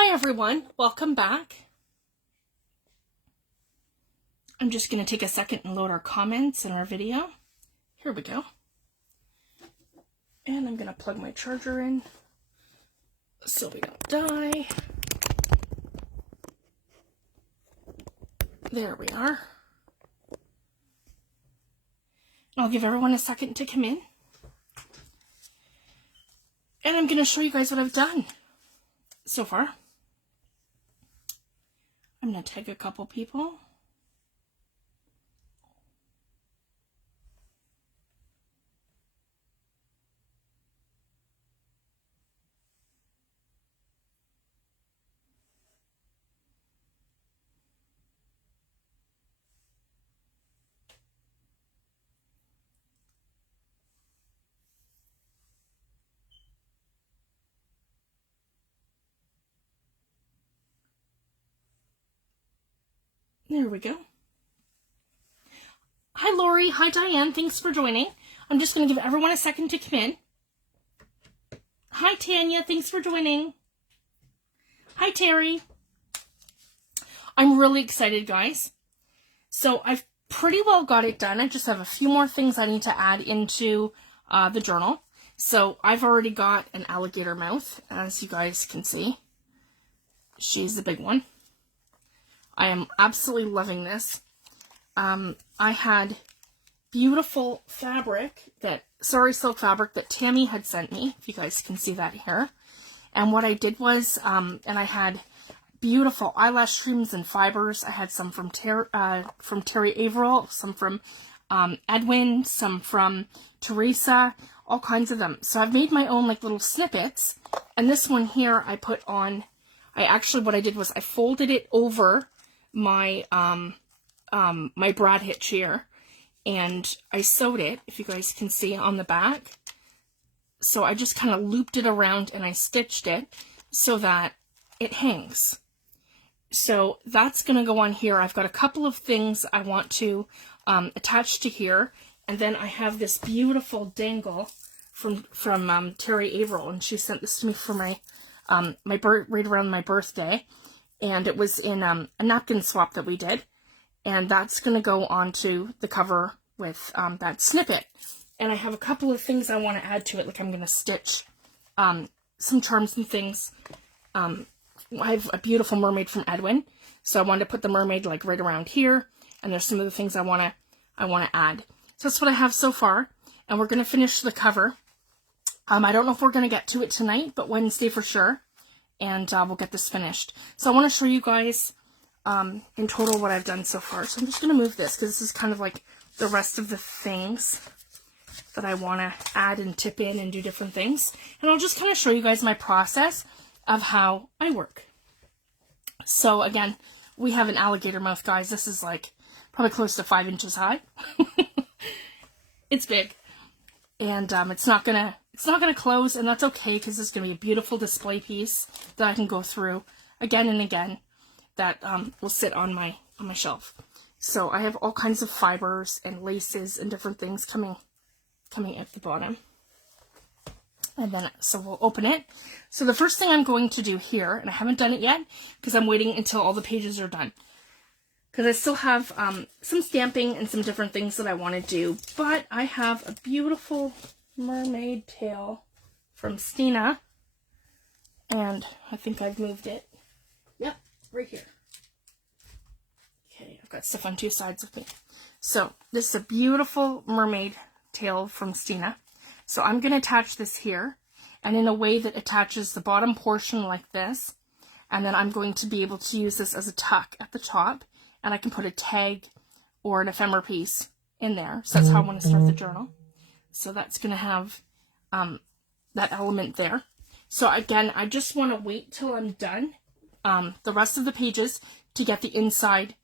Hi everyone, welcome back. I'm just going to take a second and load our comments in our video. Here we go. And I'm going to plug my charger in so we don't die. There we are. I'll give everyone a second to come in. And I'm going to show you guys what I've done so far. I'm going to tag a couple people. There we go. Hi Lori, hi Diane, thanks for joining. I'm just going to give everyone a second to come in. Hi Tanya, thanks for joining. Hi Terry. I'm really excited, guys. So I've pretty well got it done. I just have a few more things I need to add into the journal. So I've already got an alligator mouth, as you guys can see. She's the big one. I am absolutely loving this. I had beautiful fabric, silk fabric that Tammy had sent me, if you guys can see that here. And what I did was, and I had beautiful eyelash streams and fibers. I had some from Terry Averill, some from Edwin, some from Teresa, all kinds of them. So I've made my own like little snippets. And this one here I put on, what I did was I folded it over my my brad hitch here, and I sewed it, if you guys can see, on the back. So I just kind of looped it around and I stitched it so that it hangs. So that's going to go on here. I've got a couple of things I want to attach to here, and then I have this beautiful dangle from Terry Averill, and she sent this to me for my right around my birthday. And it was in a napkin swap that we did. And that's going to go onto the cover with that snippet. And I have a couple of things I want to add to it. Like I'm going to stitch some charms and things. I have a beautiful mermaid from Edwin. So I wanted to put the mermaid like right around here. And there's some of the things I want to add. So that's what I have so far. And we're going to finish the cover. I don't know if we're going to get to it tonight, but Wednesday for sure. And we'll get this finished. So I want to show you guys in total what I've done so far. So I'm just going to move this because this is kind of like the rest of the things that I want to add and tip in and do different things. And I'll just kind of show you guys my process of how I work. So again, we have an alligator mouth, guys. This is like probably close to 5 inches high. It's big. And it's not gonna close, and that's okay because it's gonna be a beautiful display piece that I can go through again and again. That will sit on my shelf. So I have all kinds of fibers and laces and different things coming at the bottom. And then so we'll open it. So the first thing I'm going to do here, and I haven't done it yet because I'm waiting until all the pages are done. Because I still have some stamping and some different things that I want to do. But I have a beautiful mermaid tail from Stina. And I think I've moved it. Yep, right here. Okay, I've got stuff on two sides of me. So this is a beautiful mermaid tail from Stina. So I'm going to attach this here. And in a way that attaches the bottom portion like this. And then I'm going to be able to use this as a tuck at the top. And I can put a tag or an ephemera piece in there. So that's how I want to start the journal. So that's going to have that element there. So again, I just want to wait till I'm done the rest of the pages to get the inside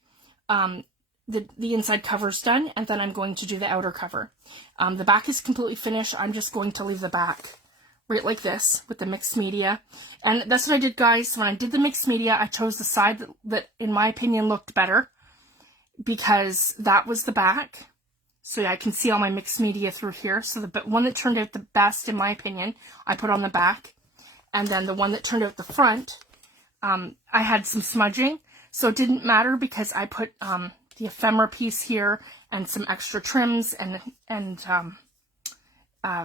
the inside covers done. And then I'm going to do the outer cover. The back is completely finished. I'm just going to leave the back right like this with the mixed media. And that's what I did, guys. When I did the mixed media, I chose the side that in my opinion looked better because that was the back. So yeah, I can see all my mixed media through here. So the one that turned out the best in my opinion, I put on the back. And then the one that turned out the front, I had some smudging, so it didn't matter because I put the ephemera piece here and some extra trims and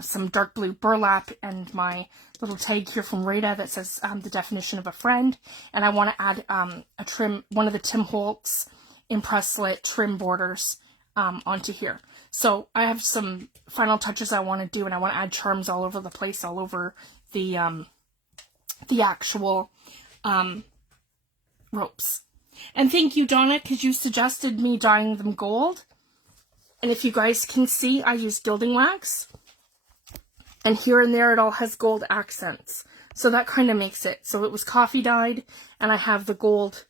some dark blue burlap and my little tag here from Rita that says the definition of a friend. And I want to add a trim, one of the Tim Holtz Impress-Lit trim borders onto here. So I have some final touches I want to do, and I want to add charms all over the place, all over the actual ropes. And thank you, Donna, because you suggested me dyeing them gold. And if you guys can see, I use gilding wax. And here and there, it all has gold accents. So that kind of makes it. So it was coffee dyed, and I have the gold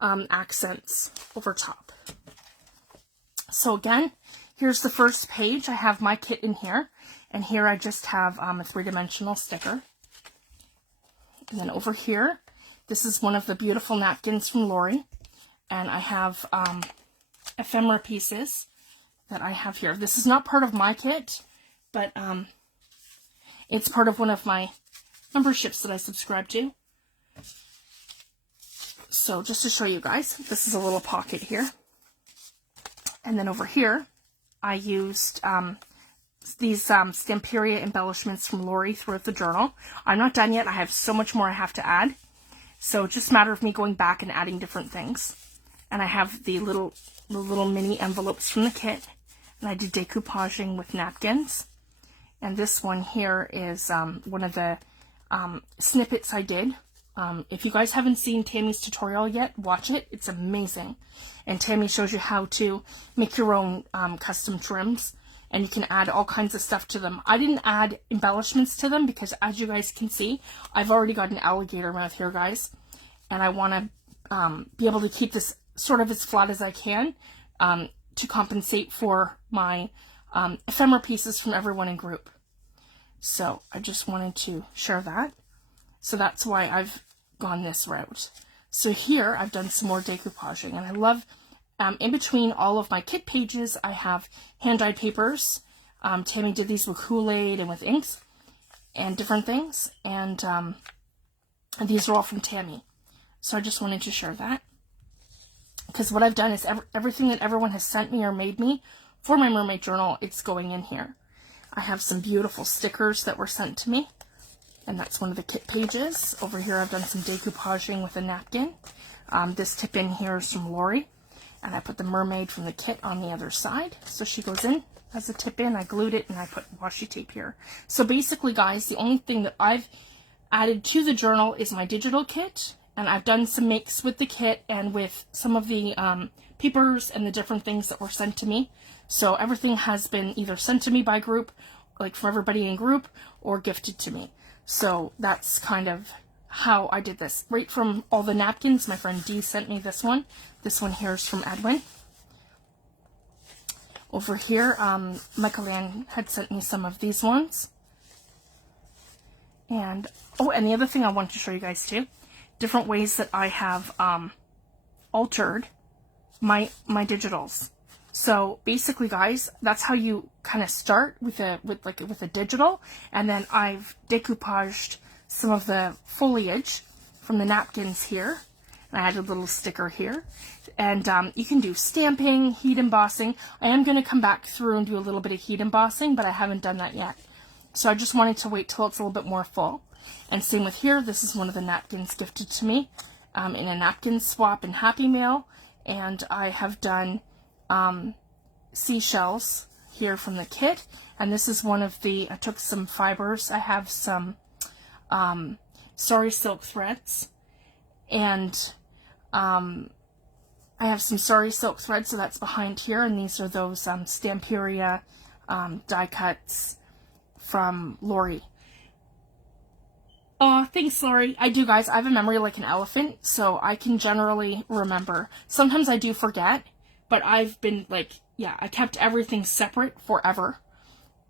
accents over top. So again, here's the first page. I have my kit in here. And here I just have a three-dimensional sticker. And then over here, this is one of the beautiful napkins from Lori. And I have ephemera pieces that I have here. This is not part of my kit, but it's part of one of my memberships that I subscribe to. So just to show you guys, this is a little pocket here. And then over here, I used these Stamperia embellishments from Lori throughout the journal. I'm not done yet. I have so much more I have to add. So it's just a matter of me going back and adding different things. And I have the little mini envelopes from the kit. And I did decoupaging with napkins. And this one here is one of the snippets I did. If you guys haven't seen Tammy's tutorial yet, watch it. It's amazing. And Tammy shows you how to make your own custom trims. And you can add all kinds of stuff to them. I didn't add embellishments to them because, as you guys can see, I've already got an alligator mouth here, guys. And I want to be able to keep this sort of as flat as I can to compensate for my ephemera pieces from everyone in group. So I just wanted to share that. So that's why I've gone this route. So here I've done some more decoupaging, and I love, in between all of my kit pages, I have hand-dyed papers. Tammy did these with Kool-Aid and with inks and different things, and these are all from Tammy. So I just wanted to share that. Because what I've done is everything that everyone has sent me or made me for my mermaid journal, it's going in here. I have some beautiful stickers that were sent to me, and that's one of the kit pages. Over here I've done some decoupaging with a napkin. This tip in here is from Lori, and I put the mermaid from the kit on the other side. So she goes in as a tip in. I glued it, and I put washi tape here. So basically, guys, the only thing that I've added to the journal is my digital kit. And I've done some makes with the kit and with some of the papers and the different things that were sent to me. So everything has been either sent to me by group, like from everybody in group, or gifted to me. So that's kind of how I did this. Right from all the napkins, my friend Dee sent me this one. This one here is from Edwin. Over here, Michael Ann had sent me some of these ones. And, oh, and the other thing I wanted to show you guys too, different ways that I have altered my digitals. So basically, guys, that's how you kind of start with a digital, and then I've decoupaged some of the foliage from the napkins here, and I added a little sticker here. And you can do stamping, heat embossing. I am going to come back through and do a little bit of heat embossing, but I haven't done that yet. So I just wanted to wait till it's a little bit more full. And same with here, this is one of the napkins gifted to me in a napkin swap in Happy Mail. And I have done seashells here from the kit. And this is one of the, I took some fibers. I have some sari silk threads. And I have some sari silk threads, so that's behind here. And these are those Stamperia die cuts from Lori. Oh, thanks, Lori. I do, guys. I have a memory like an elephant, so I can generally remember. Sometimes I do forget, but I've been like, yeah, I kept everything separate forever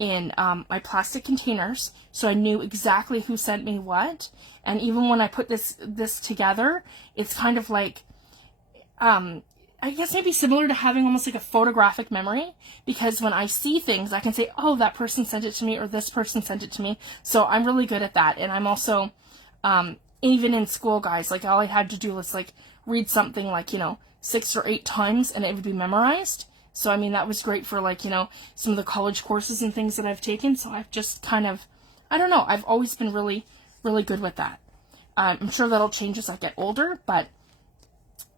in my plastic containers, so I knew exactly who sent me what. And even when I put this together, it's kind of like, I guess maybe similar to having almost like a photographic memory, because when I see things, I can say, oh, that person sent it to me, or this person sent it to me. So I'm really good at that. And I'm also even in school, guys, like all I had to do was like read something like, you know, 6 or 8 times and it would be memorized. So, I mean, that was great for like, you know, some of the college courses and things that I've taken. So I've just kind of, I don't know, I've always been really, really good with that. I'm sure that'll change as I get older, but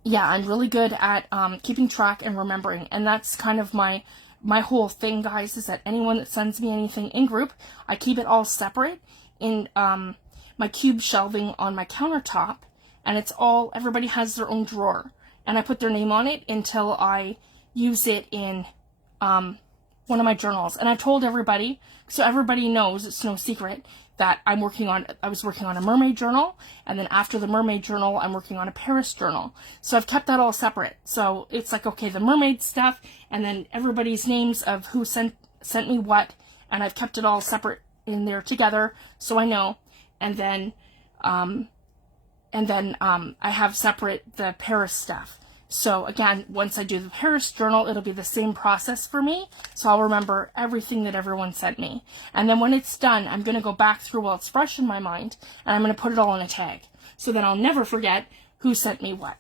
yeah, I'm really good at keeping track and remembering. And that's kind of my whole thing, guys, is that anyone that sends me anything in group, I keep it all separate in my cube shelving on my countertop, and it's all, everybody has their own drawer, and I put their name on it until I use it in one of my journals. And I told everybody, so everybody knows, it's no secret, that I was working on a mermaid journal, and then after the mermaid journal, I'm working on a Paris journal. So I've kept that all separate. So it's like, okay, the mermaid stuff, and then everybody's names of who sent me what, and I've kept it all separate in there together, so I know. And then I have separate the Paris stuff. So again, once I do the Paris journal, it'll be the same process for me. So I'll remember everything that everyone sent me. And then when it's done, I'm going to go back through while it's fresh in my mind, and I'm going to put it all in a tag. So then I'll never forget who sent me what.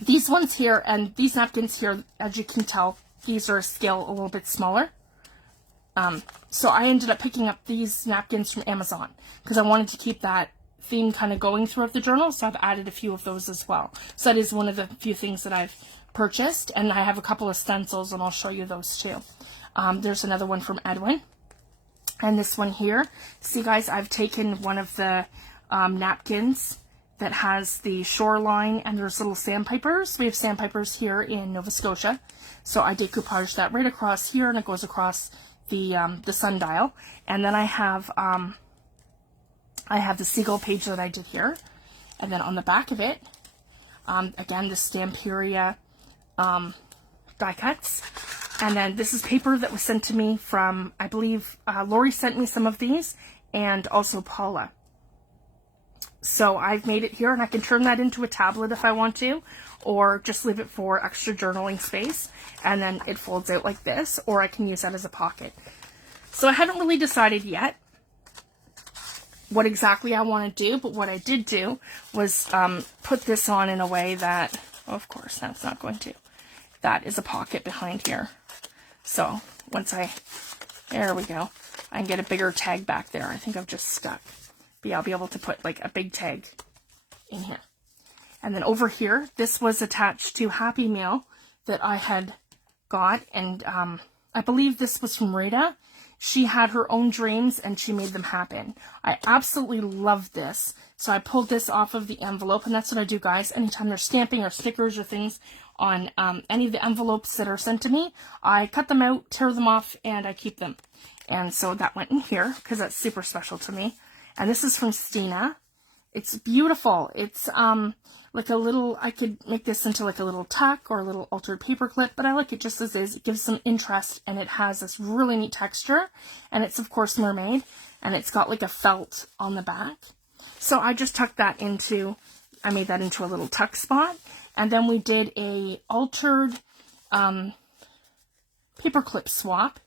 These ones here and these napkins here, as you can tell, these are a scale a little bit smaller. So I ended up picking up these napkins from Amazon because I wanted to keep that theme kind of going throughout the journal, so I've added a few of those as well. So that is one of the few things that I've purchased, and I have a couple of stencils, and I'll show you those too. There's another one from Edwin, and this one here. See, guys, I've taken one of the napkins that has the shoreline, and there's little sandpipers. We have sandpipers here in Nova Scotia, so I decoupage that right across here, and it goes across the sundial. And then I have the seagull page that I did here, and then on the back of it, again, the Stamperia die cuts. And then this is paper that was sent to me from, I believe, Lori sent me some of these, and also Paula. So I've made it here, and I can turn that into a tablet if I want to, or just leave it for extra journaling space, and then it folds out like this, or I can use that as a pocket. So I haven't really decided yet what exactly I want to do, but what I did do was put this on in a way that, oh, of course, that's not going to. That is a pocket behind here. So once there we go, I can get a bigger tag back there. I think I've just stuck. But yeah, I'll be able to put like a big tag in here. And then over here, this was attached to Happy Meal that I had got, and I believe this was from Rita. She had her own dreams and she made them happen. I absolutely love this. So I pulled this off of the envelope, and that's what I do, guys. Anytime there's stamping or stickers or things on any of the envelopes that are sent to me, I cut them out, tear them off, and I keep them. And so that went in here because that's super special to me. And this is from Stina. It's beautiful. It's like a little, I could make this into like a little tuck or a little altered paper clip, but I like it just as is. It gives some interest, and it has this really neat texture, and it's of course mermaid, and it's got like a felt on the back. So I just tucked that into, I made that into a little tuck spot, and then we did a altered paperclip swap,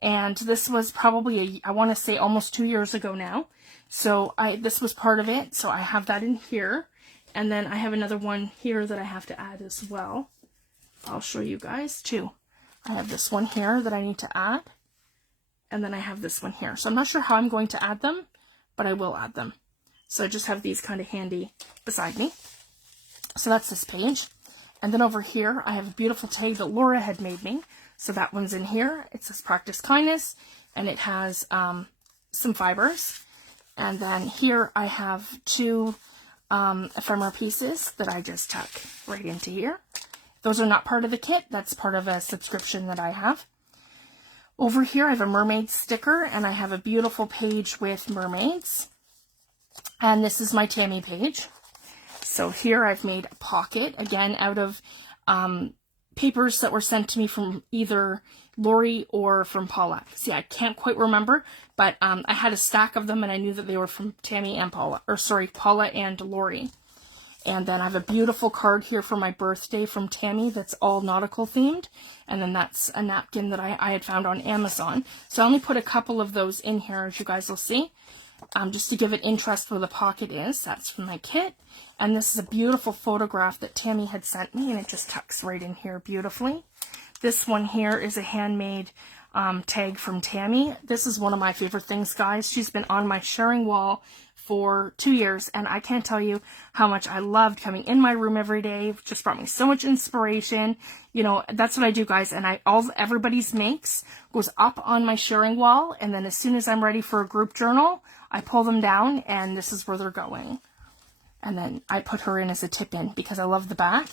and this was probably, I want to say almost 2 years ago now. So this was part of it, so I have that in here. And then I have another one here that I have to add as well. I'll show you guys too. I have this one here that I need to add. And then I have this one here. So I'm not sure how I'm going to add them, but I will add them. So I just have these kind of handy beside me. So that's this page. And then over here, I have a beautiful tag that Laura had made me. So that one's in here. It says Practice Kindness, and it has some fibers. And then here I have two ephemera pieces that I just tuck right into here. Those are not part of the kit. That's part of a subscription that I have. Over here I have a mermaid sticker, and I have a beautiful page with mermaids. And this is my Tammy page. So here I've made a pocket, again, out of papers that were sent to me from either Lori or from Paula. See, I can't quite remember, but I had a stack of them, and I knew that they were from Tammy and Paula, or sorry, Paula and Lori. And then I have a beautiful card here for my birthday from Tammy that's all nautical themed. And then that's a napkin that I had found on Amazon. So I only put a couple of those in here, as you guys will see. just to give it interest where the pocket is. That's from my kit. And this is a beautiful photograph that Tammy had sent me, and it just tucks right in here beautifully. This one here is a handmade tag from Tammy. This is one of my favorite things, guys. She's been on my sharing wall for 2 years, and I can't tell you how much I loved coming in my room every day. It just brought me so much inspiration. You know, that's what I do, guys. And everybody's makes goes up on my sharing wall, and then as soon as I'm ready for a group journal, I pull them down, and this is where they're going. And then I put her in as a tip in because I love the back.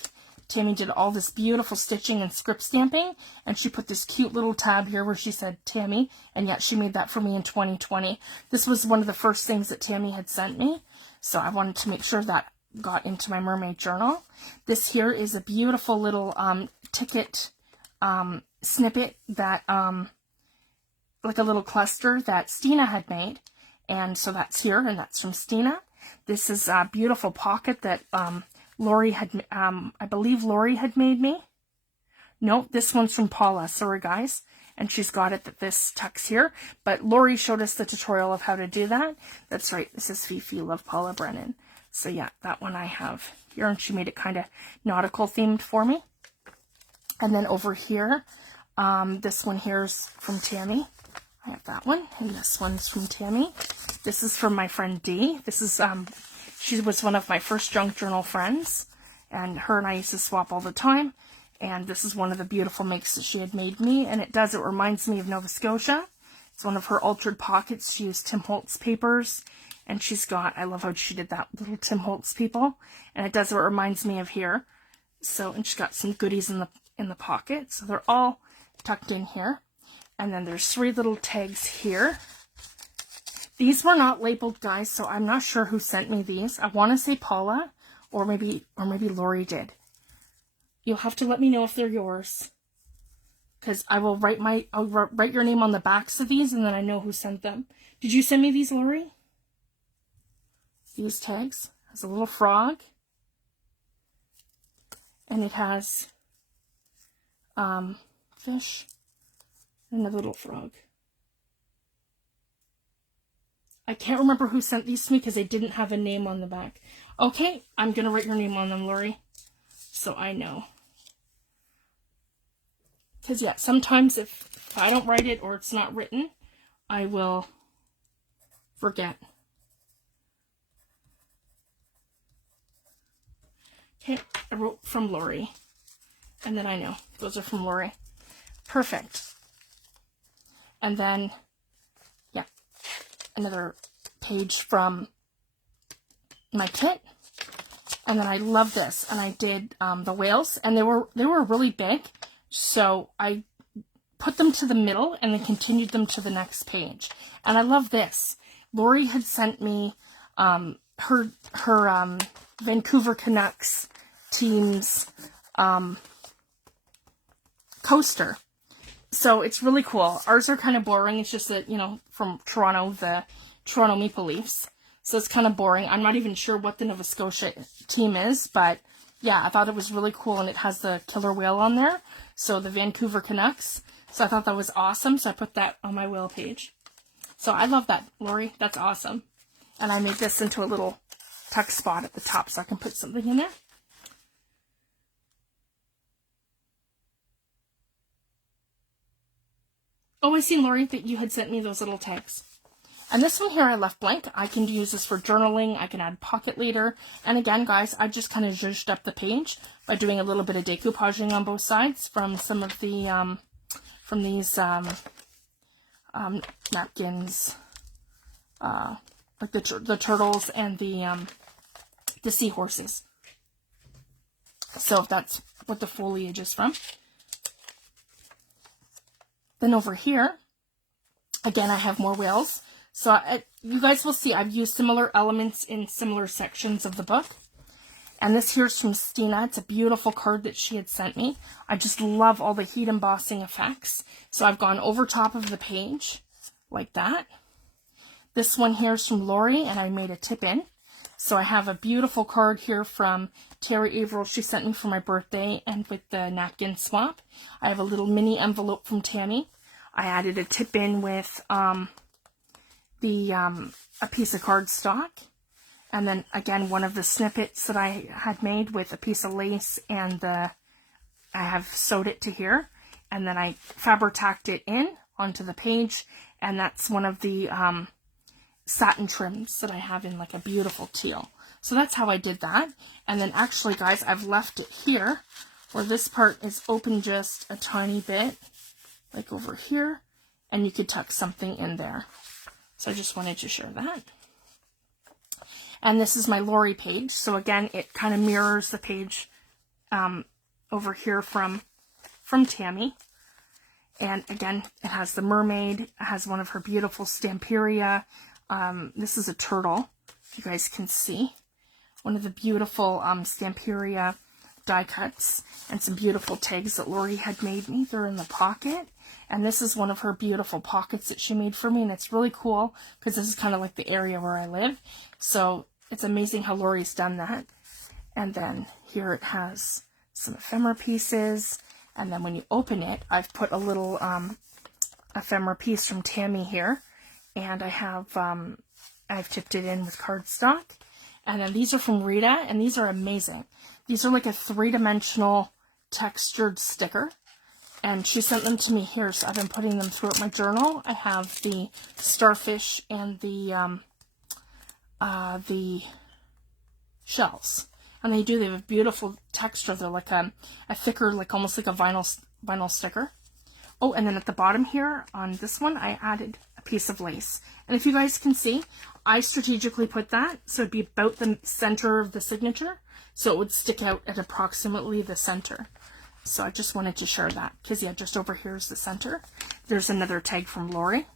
Tammy did all this beautiful stitching and script stamping, and she put this cute little tab here where she said Tammy, and yet she made that for me in 2020. This was one of the first things that Tammy had sent me, so I wanted to make sure that got into my mermaid journal. This here is a beautiful little ticket snippet that, like a little cluster that Stina had made, and so that's here, and that's from Stina. This is a beautiful pocket that Lori had, I believe Lori had made me. No, this one's from Paula. Sorry, guys. And she's got it that this tucks here. But Lori showed us the tutorial of how to do that. That's right. This is Fifi, Love Paula Brennan. So yeah, that one I have here. And she made it kind of nautical themed for me. And then over here, this one here is from Tammy. I have that one. And this one's from Tammy. This is from my friend Dee. This is, she was one of my first junk journal friends, and her and I used to swap all the time, and this is one of the beautiful makes that she had made me, and it reminds me of Nova Scotia. It's one of her altered pockets. She used Tim Holtz papers, and she's got, I love how she did that little Tim Holtz people, and it reminds me of here. So, and she's got some goodies in the pocket, so they're all tucked in here. And then there's 3 little tags here. These were not labeled, guys, so I'm not sure who sent me these. I want to say Paula, or maybe Lori did. You'll have to let me know if they're yours, because I will I'll write your name on the backs of these, and then I know who sent them. Did you send me these, Lori? These tags. It has a little frog, and it has fish and another little frog. I can't remember who sent these to me because they didn't have a name on the back. Okay, I'm going to write your name on them, Lori, so I know. Because, yeah, sometimes if I don't write it or it's not written, I will forget. Okay, I wrote from Lori, and then I know. Those are from Lori. Perfect. And then, yeah, another page from my kit. And then I love this, and I did the whales, and they were really big, so I put them to the middle and then continued them to the next page. And I love this. Lori had sent me her Vancouver Canucks team's coaster. So it's really cool. Ours are kind of boring. It's just that, you know, from Toronto, the Toronto Maple Leafs. So it's kind of boring. I'm not even sure what the Nova Scotia team is, but yeah, I thought it was really cool, and it has the killer whale on there. So the Vancouver Canucks. So I thought that was awesome. So I put that on my whale page. So I love that, Lori. That's awesome. And I made this into a little tuck spot at the top so I can put something in there. Oh, I seen, Lori, that you had sent me those little tags. And this one here I left blank. I can use this for journaling. I can add pocket later. And again, guys, I just kind of zhuzhed up the page by doing a little bit of decoupaging on both sides from some of the, from these napkins, like the turtles and the seahorses. So that's what the foliage is from. Then over here, again, I have more whales. So you guys will see I've used similar elements in similar sections of the book. And this here's from Stina. It's a beautiful card that she had sent me. I just love all the heat embossing effects. So I've gone over top of the page like that. This one here is from Lori, and I made a tip in. So I have a beautiful card here from Terry Averill. She sent me for my birthday, and with the napkin swap. I have a little mini envelope from Tammy. I added a tip in with a piece of cardstock, and then again one of the snippets that I had made with a piece of lace, and I have sewed it to here, and then I fabric-tacked it in onto the page, and that's one of the satin trims that I have in like a beautiful teal. So that's how I did that. And then actually, guys, I've left it here where this part is open just a tiny bit, like over here, and you could tuck something in there. So I just wanted to share that. And this is my Lori page. So again, it kind of mirrors the page over here from Tammy. And again, it has the mermaid. It has one of her beautiful Stamperia. This is a turtle, if you guys can see. One of the beautiful Stamperia die cuts, and some beautiful tags that Lori had made me. They're in the pocket. And this is one of her beautiful pockets that she made for me, and it's really cool because this is kind of like the area where I live. So it's amazing how Lori's done that. And then here it has some ephemera pieces, and then when you open it, I've put a little ephemera piece from Tammy here, and I've tipped it in with cardstock. And then these are from Rita, and these are amazing. These are like a 3-dimensional textured sticker, and she sent them to me here, so I've been putting them throughout my journal. I have the starfish and the shells, and they have a beautiful texture. They're like a thicker, like almost like a vinyl sticker. Oh, and then at the bottom here on this one, I added a piece of lace. And if you guys can see, I strategically put that so it'd be about the center of the signature, so it would stick out at approximately the center. So I just wanted to share that, because yeah, just over here is the center. There's another tag from Lori.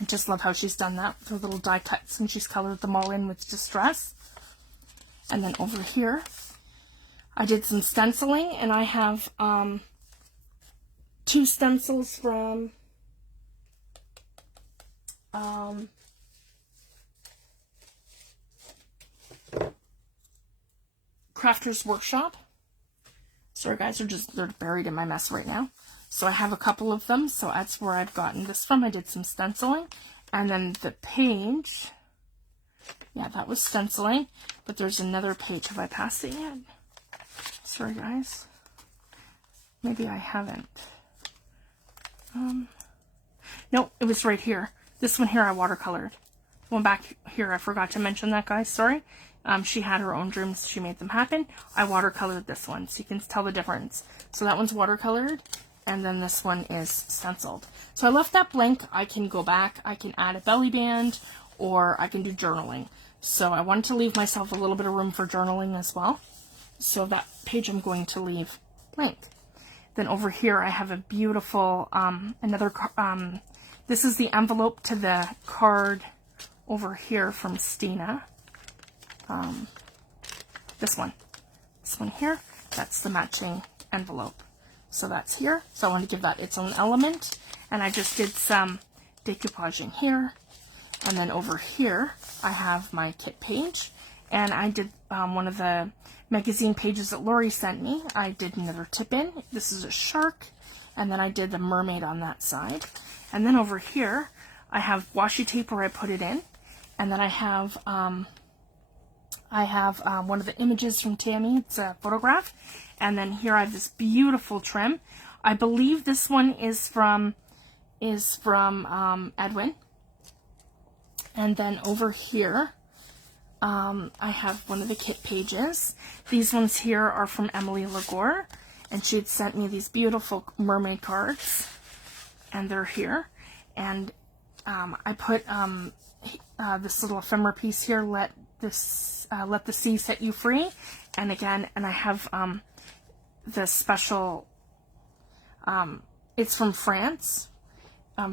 I just love how she's done that with her little die cuts, and she's colored them all in with Distress. And then over here, I did some stenciling, and I have 2 stencils from Crafter's Workshop. Sorry guys, they're buried in my mess right now. So I have a couple of them, so that's where I've gotten this from. I did some stenciling, and then the page, yeah, that was stenciling, but there's another page. Have I passed it yet? Sorry guys, maybe I haven't. No, it was right here. This one here I watercolored. One back here, I forgot to mention that, guys, sorry. She had her own dreams, she made them happen. I watercolored this one, so you can tell the difference. So that one's watercolored, and then this one is stenciled. So I left that blank. I can go back, I can add a belly band, or I can do journaling. So I wanted to leave myself a little bit of room for journaling as well. So that page I'm going to leave blank. Then over here I have a beautiful, this is the envelope to the card over here from Stina. This one here, that's the matching envelope. So that's here. So I want to give that its own element. And I just did some decoupaging here. And then over here, I have my kit page. And I did one of the magazine pages that Lori sent me. I did another tip in. This is a shark. And then I did the mermaid on that side. And then over here, I have washi tape where I put it in. And then I have one of the images from Tammy. It's a photograph. And then here I have this beautiful trim. I believe this one is from Edwin. And then over here, I have one of the kit pages. These ones here are from Emily Lagore, and she had sent me these beautiful mermaid cards, and they're here. And I put this little ephemera piece here, let the sea set you free. And again, and I have the special, it's from France,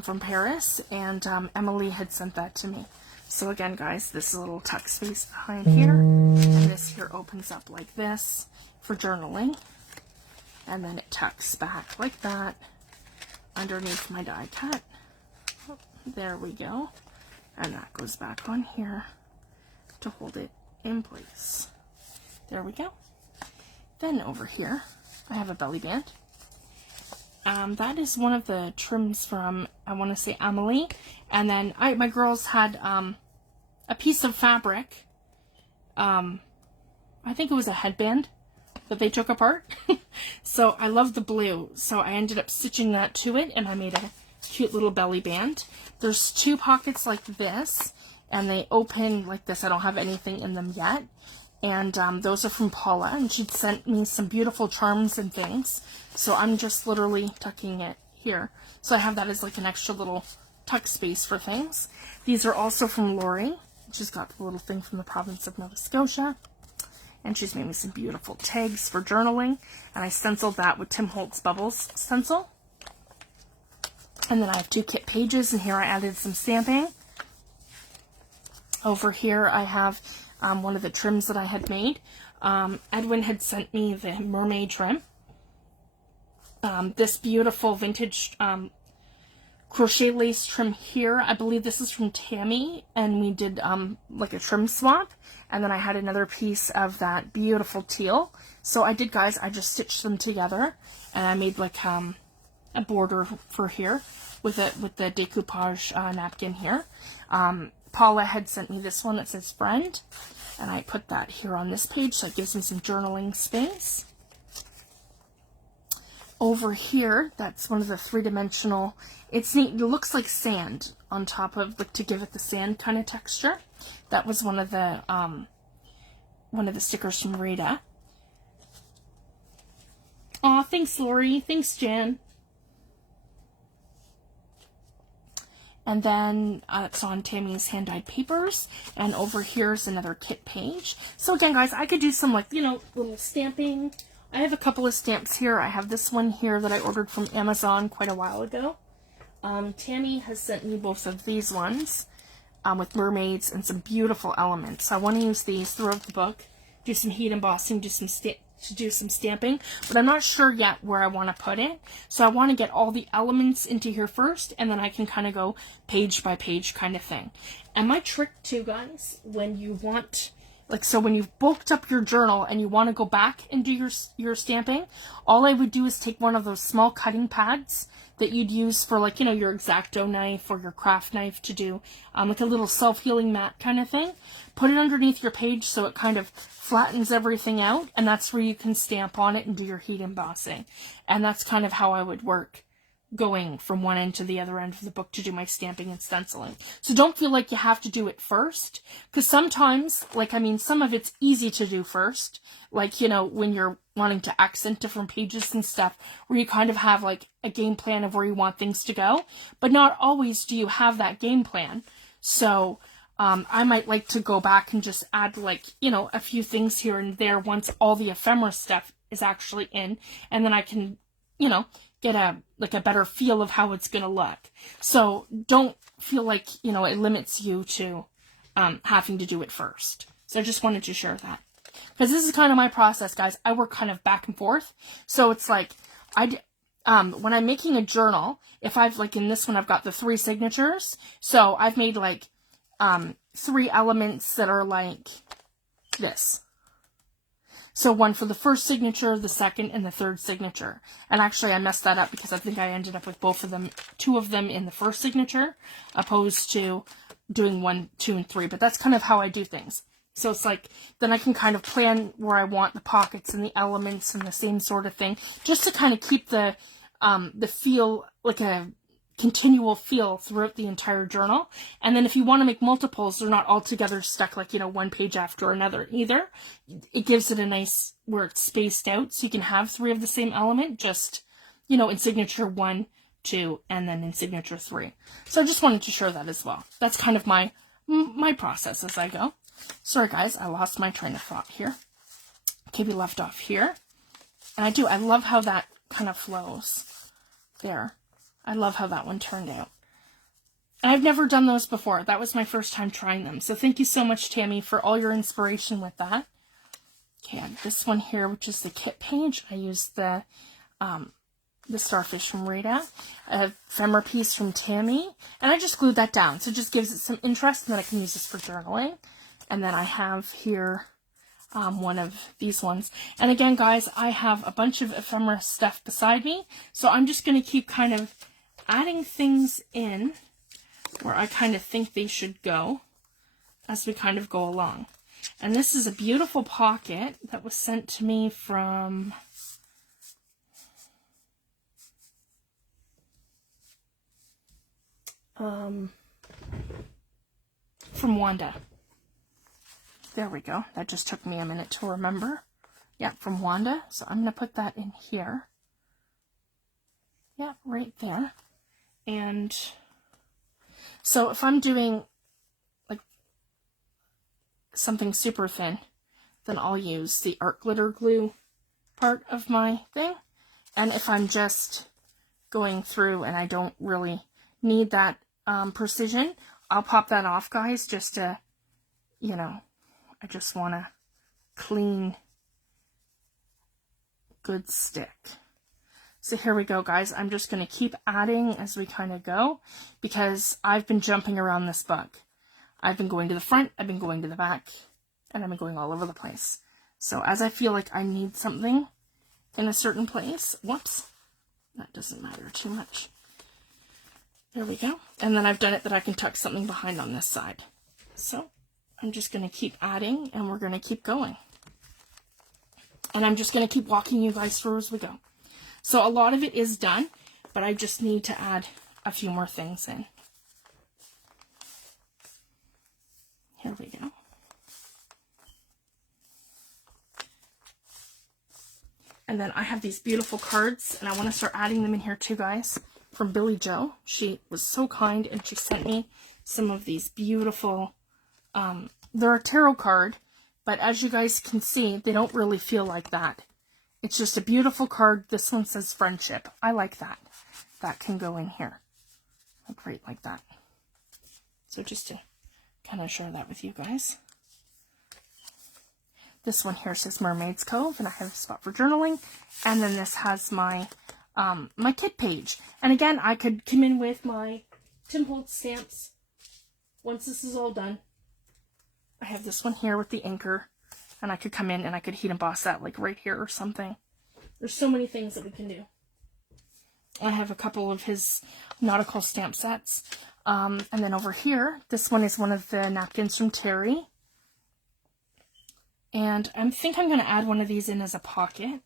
from Paris, and Emily had sent that to me. So again, guys, this is a little tuck space behind here, and this here opens up like this for journaling, and then it tucks back like that underneath my die cut. Oh, there we go. And that goes back on here to hold it in place. There we go. Then over here, I have a belly band. that is one of the trims from, I want to say, Emily. And then my girls had a piece of fabric. I think it was a headband that they took apart. So I love the blue. So I ended up stitching that to it, and I made a cute little belly band. There's 2 pockets like this, and they open like this. I don't have anything in them yet. And those are from Paula, and she'd sent me some beautiful charms and things. So I'm just literally tucking it here. So I have that as like an extra little tuck space for things. These are also from Lori. She's got the little thing from the province of Nova Scotia. And she's made me some beautiful tags for journaling. And I stenciled that with Tim Holtz Bubbles stencil. And then I have 2 kit pages, and here I added some stamping. Over here I have one of the trims that I had made. Edwin had sent me the mermaid trim. This beautiful vintage crochet lace trim here. I believe this is from Tammy, and we did like a trim swap. And then I had another piece of that beautiful teal. So I did, guys, I just stitched them together, and I made like a border for here with the decoupage napkin here. Paula had sent me this one that says friend, and I put that here on this page, so it gives me some journaling space. Over here, that's one of the 3-dimensional, it's neat, it looks like sand on top of, like, to give it the sand kind of texture. That was one of the stickers from Rita. Aw, thanks Lori, thanks Jan. And then it's on Tammy's hand-dyed papers. And over here's another kit page. So again, guys, I could do some, like, you know, little stamping. I have a couple of stamps here. I have this one here that I ordered from Amazon quite a while ago. Tammy has sent me both of these ones with mermaids and some beautiful elements. So I want to use these throughout the book. Do some heat embossing, do some stamping, but I'm not sure yet where I want to put it. So I want to get all the elements into here first, and then I can kind of go page by page kind of thing. And my trick too, guys, when you want, like, so when you've bulked up your journal and you want to go back and do your stamping, all I would do is take one of those small cutting pads that you'd use for, like, you know, your X-Acto knife or your craft knife to do like a little self-healing mat kind of thing. Put it underneath your page so it kind of flattens everything out, and that's where you can stamp on it and do your heat embossing. And that's kind of how I would work going from one end to the other end of the book to do my stamping and stenciling. So don't feel like you have to do it first, because sometimes, like, I mean, some of it's easy to do first, like, you know, when you're wanting to accent different pages and stuff, where you kind of have like a game plan of where you want things to go, but not always do you have that game plan. So I might like to go back and just add, like, you know, a few things here and there once all the ephemera stuff is actually in, and then I can, you know, get a better feel of how it's going to look. So don't feel like, you know, it limits you to having to do it first. So I just wanted to share that, because this is kind of my process, guys. I work kind of back and forth. So it's like, when I'm making a journal, if I've, like, in this one, I've got the 3 signatures. So I've made, like, 3 elements that are like this. So one for the first signature, the second, and the third signature. And actually I messed that up because I think I ended up with both of them, 2 of them in the first signature, opposed to doing 1, 2, and 3. But that's kind of how I do things. So it's like, then I can kind of plan where I want the pockets and the elements and the same sort of thing, just to kind of keep the feel, like a continual feel throughout the entire journal. And then if you want to make multiples, they're not all together stuck, like, you know, one page after another either. It gives it a nice, where it's spaced out, so you can have 3 of the same element, just, you know, in signature 1, 2, and then in signature 3. So I just wanted to share that as well. That's kind of my process as I go. Sorry guys, I lost my train of thought here. Okay, we left off here. And I love how that kind of flows there. I love how that one turned out. And I've never done those before. That was my first time trying them. So thank you so much, Tammy, for all your inspiration with that. Okay, I have this one here, which is the kit page. I used the starfish from Rita, a ephemera piece from Tammy, and I just glued that down. So it just gives it some interest, and then I can use this for journaling. And then I have here one of these ones. And again, guys, I have a bunch of ephemera stuff beside me, so I'm just going to keep kind of adding things in where I kind of think they should go as we kind of go along. And this is a beautiful pocket that was sent to me from Wanda. There we go. That just took me a minute to remember. Yeah, from Wanda. So I'm going to put that in here. Yeah, right there. And so if I'm doing like something super thin, then I'll use the art glitter glue part of my thing. And if I'm just going through and I don't really need that precision, I'll pop that off, guys, just to, you know, I just want a clean, good stick. So here we go, guys. I'm just going to keep adding as we kind of go, because I've been jumping around this book. I've been going to the front, I've been going to the back, and I've been going all over the place. So as I feel like I need something in a certain place, whoops, that doesn't matter too much. There we go. And then I've done it that I can tuck something behind on this side. So I'm just going to keep adding, and we're going to keep going. And I'm just going to keep walking you guys through as we go. So a lot of it is done, but I just need to add a few more things in. Here we go. And then I have these beautiful cards, and I want to start adding them in here too, guys, from Billy Joe. She was so kind, and she sent me some of these beautiful, they're a tarot card, but as you guys can see, they don't really feel like that. It's just a beautiful card. This one says friendship. I like that. That can go in here. Like right like that. So just to kind of share that with you guys. This one here says Mermaid's Cove, and I have a spot for journaling. And then this has my my kit page. And again, I could come in with my Tim Holtz stamps once this is all done. I have this one here with the anchor, and I could come in and I could heat emboss that like right here or something. There's so many things that we can do. I have a couple of his nautical stamp sets. And then over here, this one is one of the napkins from Terry. And I think I'm going to add one of these in as a pocket.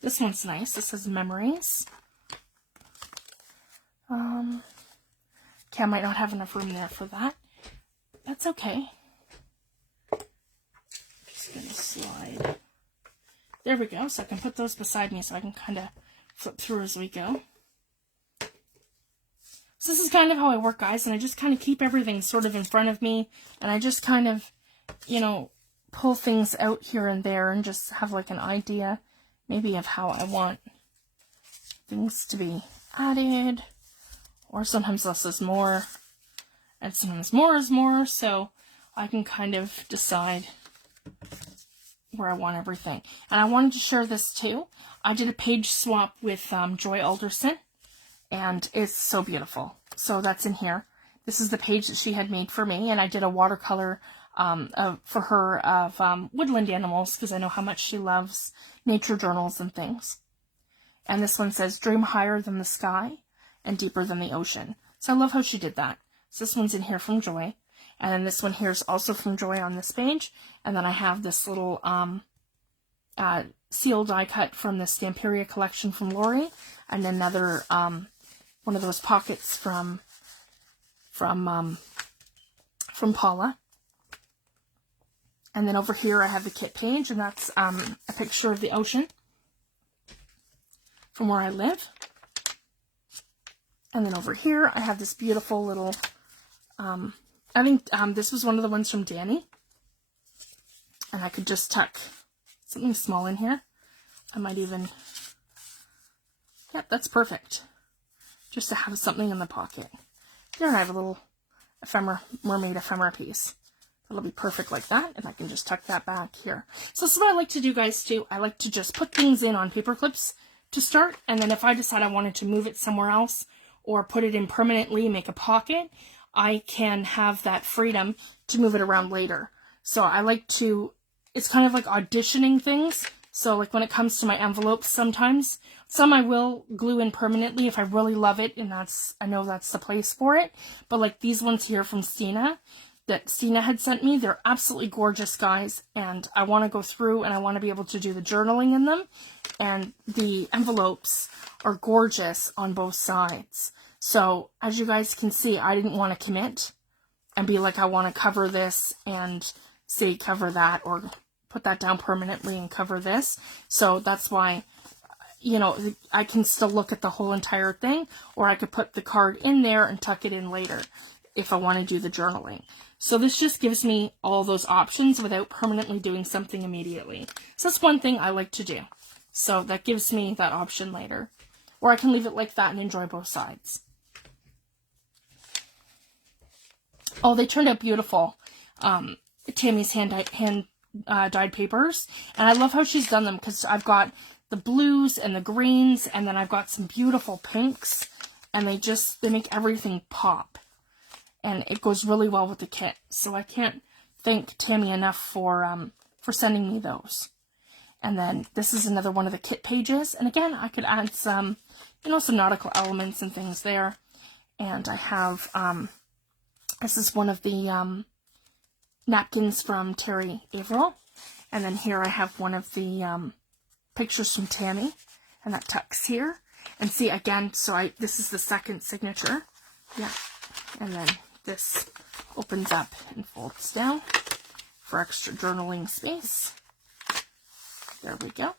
This one's nice. This says memories. Okay, I might not have enough room there for that. That's okay. Just going to slide. There we go. So I can put those beside me so I can kind of flip through as we go. So this is kind of how I work, guys, and I just kind of keep everything sort of in front of me, and I just kind of, you know, pull things out here and there and just have like an idea maybe of how I want things to be added, or sometimes less is more, and sometimes more is more, so I can kind of decide where I want everything. And I wanted to share this too. I did a page swap with Joy Alderson, and it's so beautiful. So that's in here. This is the page that she had made for me, and I did a watercolor for her of woodland animals, because I know how much she loves nature journals and things. And this one says, dream higher than the sky and deeper than the ocean. So I love how she did that. So this one's in here from Joy. And then this one here is also from Joy on this page. And then I have this little seal die cut from the Stamperia collection from Lori. And another one of those pockets from Paula. And then over here I have the kit page, and that's a picture of the ocean from where I live. And then over here I have this beautiful little, I think this was one of the ones from Danny. And I could just tuck something small in here. I might even, yep, that's perfect. Just to have something in the pocket. There I have a little mermaid ephemera piece. It'll be perfect like that, and I can just tuck that back here. So this is what I like to do, guys, too. I like to just put things in on paper clips to start, and then if I decide I wanted to move it somewhere else or put it in permanently, make a pocket, I can have that freedom to move it around later. So I like to, it's kind of like auditioning things. So like when it comes to my envelopes, sometimes some I will glue in permanently if I really love it, and I know that's the place for it. But like these ones here from Stina that Stina had sent me, they're absolutely gorgeous, guys, and I want to go through and I want to be able to do the journaling in them, and the envelopes are gorgeous on both sides. So as you guys can see, I didn't want to commit and be like, I want to cover this and say cover that, or put that down permanently and cover this. So that's why, you know, I can still look at the whole entire thing, or I could put the card in there and tuck it in later if I want to do the journaling. So this just gives me all those options without permanently doing something immediately. So that's one thing I like to do. So that gives me that option later. Or I can leave it like that and enjoy both sides. Oh, they turned out beautiful. Tammy's hand dyed papers, and I love how she's done them, because I've got the blues and the greens, and then I've got some beautiful pinks, and they make everything pop, and it goes really well with the kit. So I can't thank Tammy enough for sending me those. And then this is another one of the kit pages, and again I could add some, you know, some nautical elements and things there. And I have this is one of the napkins from Terry Averill, and then here I have one of the pictures from Tammy, and that tucks here. And see, again, so this is the second signature, yeah, and then this opens up and folds down for extra journaling space. There we go.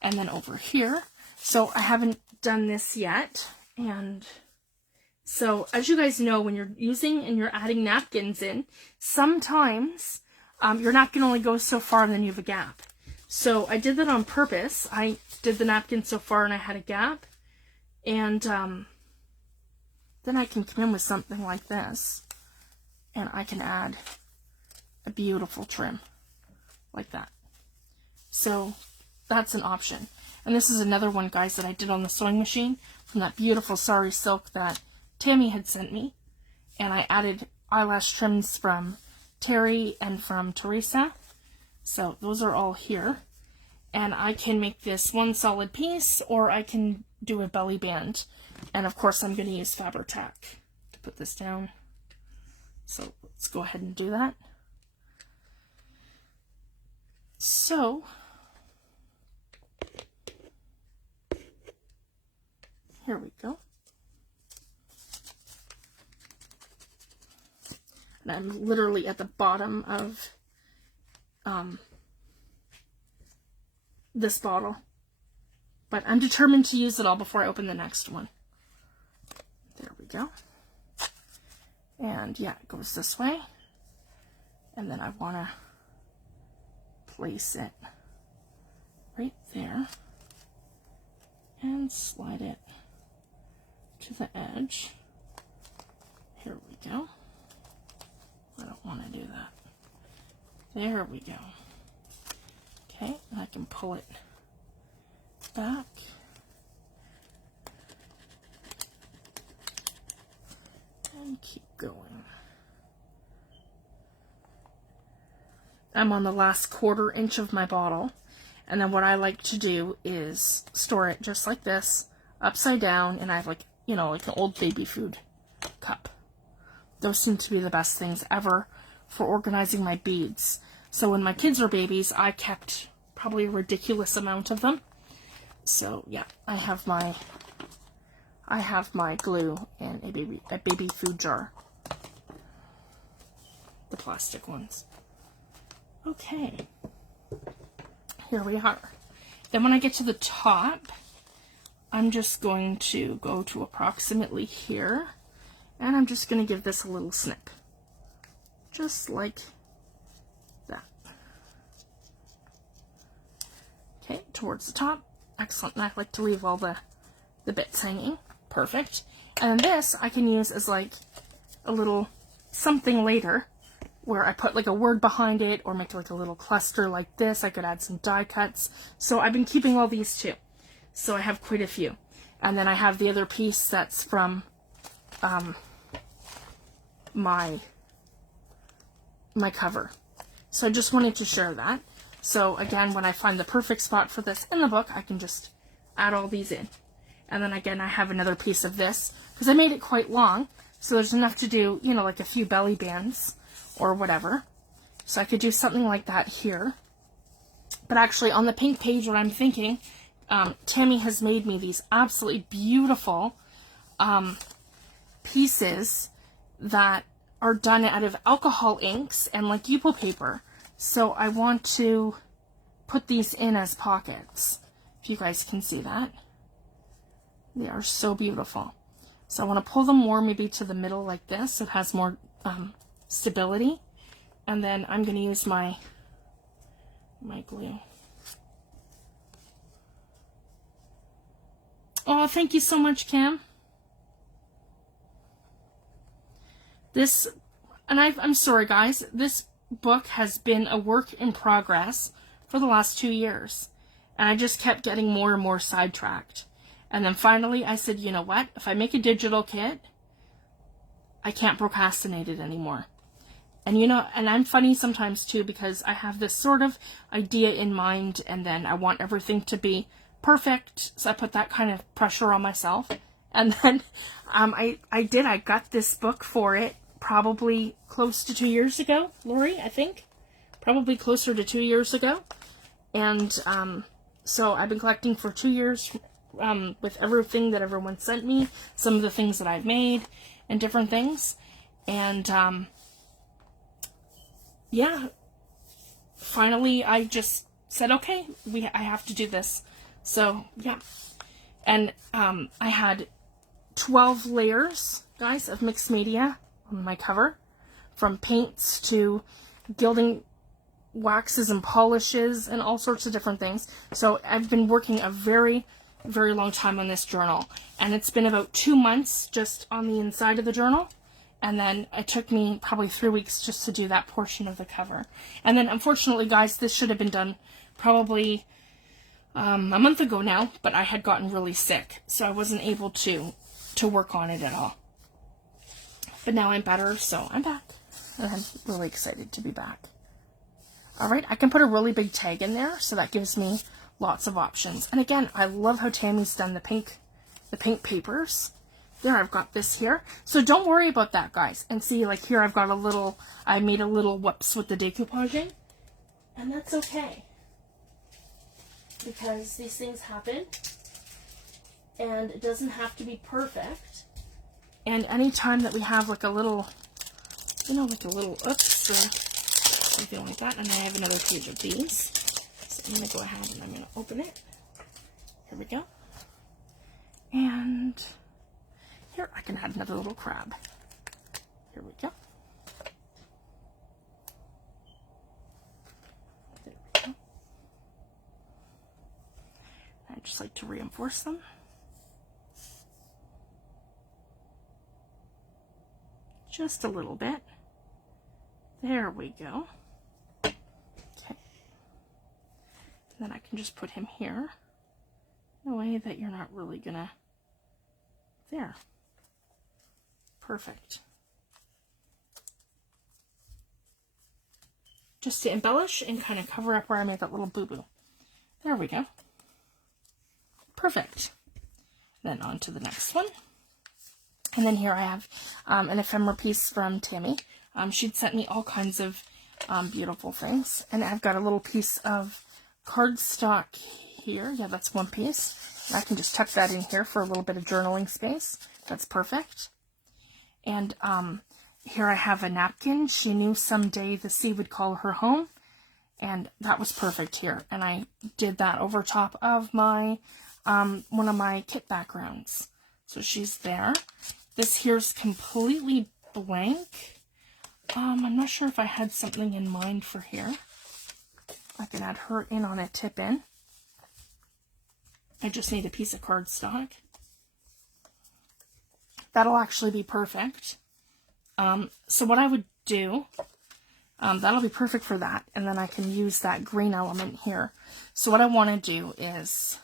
And then over here, so I haven't done this yet, and so as you guys know, when you're using and you're adding napkins in, sometimes your napkin only goes so far and then you have a gap. So I did that on purpose. I did the napkin so far and I had a gap. And then I can come in with something like this, and I can add a beautiful trim like that. So that's an option. And this is another one, guys, that I did on the sewing machine from that beautiful sari silk that Tammy had sent me, and I added eyelash trims from Terry and from Teresa. So those are all here, and I can make this one solid piece, or I can do a belly band. And of course I'm going to use Fabri-Tac to put this down. So let's go ahead and do that. So here we go. And I'm literally at the bottom of this bottle. But I'm determined to use it all before I open the next one. There we go. And yeah, it goes this way. And then I want to place it right there. And slide it to the edge. Here we go. I don't want to do that. There we go. Okay, and I can pull it back. And keep going. I'm on the last 1/4 inch of my bottle. And then what I like to do is store it just like this, upside down, and I have like, you know, like an old baby food cup. Those seem to be the best things ever for organizing my beads. So when my kids were babies, I kept probably a ridiculous amount of them. So yeah, I have my glue in a baby food jar. The plastic ones. Okay. Here we are. Then when I get to the top, I'm just going to go to approximately here, and I'm just going to give this a little snip. Just like that. Okay, towards the top. Excellent. And I like to leave all the bits hanging. Perfect. And then this I can use as like a little something later, where I put like a word behind it, or make like a little cluster like this. I could add some die cuts. So I've been keeping all these too. So I have quite a few. And then I have the other piece that's from my cover. So I just wanted to share that. So again, when I find the perfect spot for this in the book, I can just add all these in. And then again, I have another piece of this because I made it quite long. So there's enough to do, you know, like a few belly bands or whatever. So I could do something like that here. But actually on the pink page, what I'm thinking, Tammy has made me these absolutely beautiful pieces that are done out of alcohol inks and like Yupo paper. So I want to put these in as pockets. If you guys can see that. They are so beautiful. So I want to pull them more maybe to the middle like this. So it has more stability. And then I'm going to use my glue. Oh, thank you so much, Cam. This, and I'm sorry guys, this book has been a work in progress for the last 2 years. And I just kept getting more and more sidetracked. And then finally I said, you know what? If I make a digital kit, I can't procrastinate it anymore. And you know, and I'm funny sometimes too, because I have this sort of idea in mind and then I want everything to be perfect. So I put that kind of pressure on myself. And then I got this book for it probably close to 2 years ago, Lori, I think. Probably closer to 2 years ago. And so I've been collecting for 2 years with everything that everyone sent me, some of the things that I've made and different things. And yeah, finally I just said, okay, I have to do this. So yeah. And I had 12 layers, guys, of mixed media on my cover, from paints to gilding waxes and polishes and all sorts of different things. So I've been working a very, very long time on this journal, and it's been about 2 months just on the inside of the journal, and then it took me probably 3 weeks just to do that portion of the cover. And then unfortunately, guys, this should have been done probably a month ago now, but I had gotten really sick, so I wasn't able to work on it at all. But now I'm better, so I'm back, and I'm really excited to be back. Alright, I can put a really big tag in there, so that gives me lots of options. And again, I love how Tammy's done the pink papers. There, I've got this here. So don't worry about that, guys. And see, like here I've got I made a little whoops with the decoupaging. And that's okay. Because these things happen. And it doesn't have to be perfect. And anytime that we have like a little, you know, like a little oops or something like that. And I have another page of these. So I'm going to go ahead and I'm going to open it. Here we go. And here I can add another little crab. Here we go. There we go. I just like to reinforce them. Just a little bit. There we go. Okay. And then I can just put him here in a way that you're not really gonna... There. Perfect. Just to embellish and kind of cover up where I made that little boo-boo. There we go. Perfect. Then on to the next one. And then here I have an ephemera piece from Tammy. She'd sent me all kinds of beautiful things. And I've got a little piece of cardstock here. Yeah, that's one piece. I can just tuck that in here for a little bit of journaling space. That's perfect. And here I have a napkin. She knew someday the sea would call her home. And that was perfect here. And I did that over top of my one of my kit backgrounds. So she's there. This here's completely blank. I'm not sure if I had something in mind for here. I can add her in on a tip in. I just need a piece of cardstock. That'll actually be perfect. So what I would do, that'll be perfect for that. And then I can use that green element here. So what I want to do is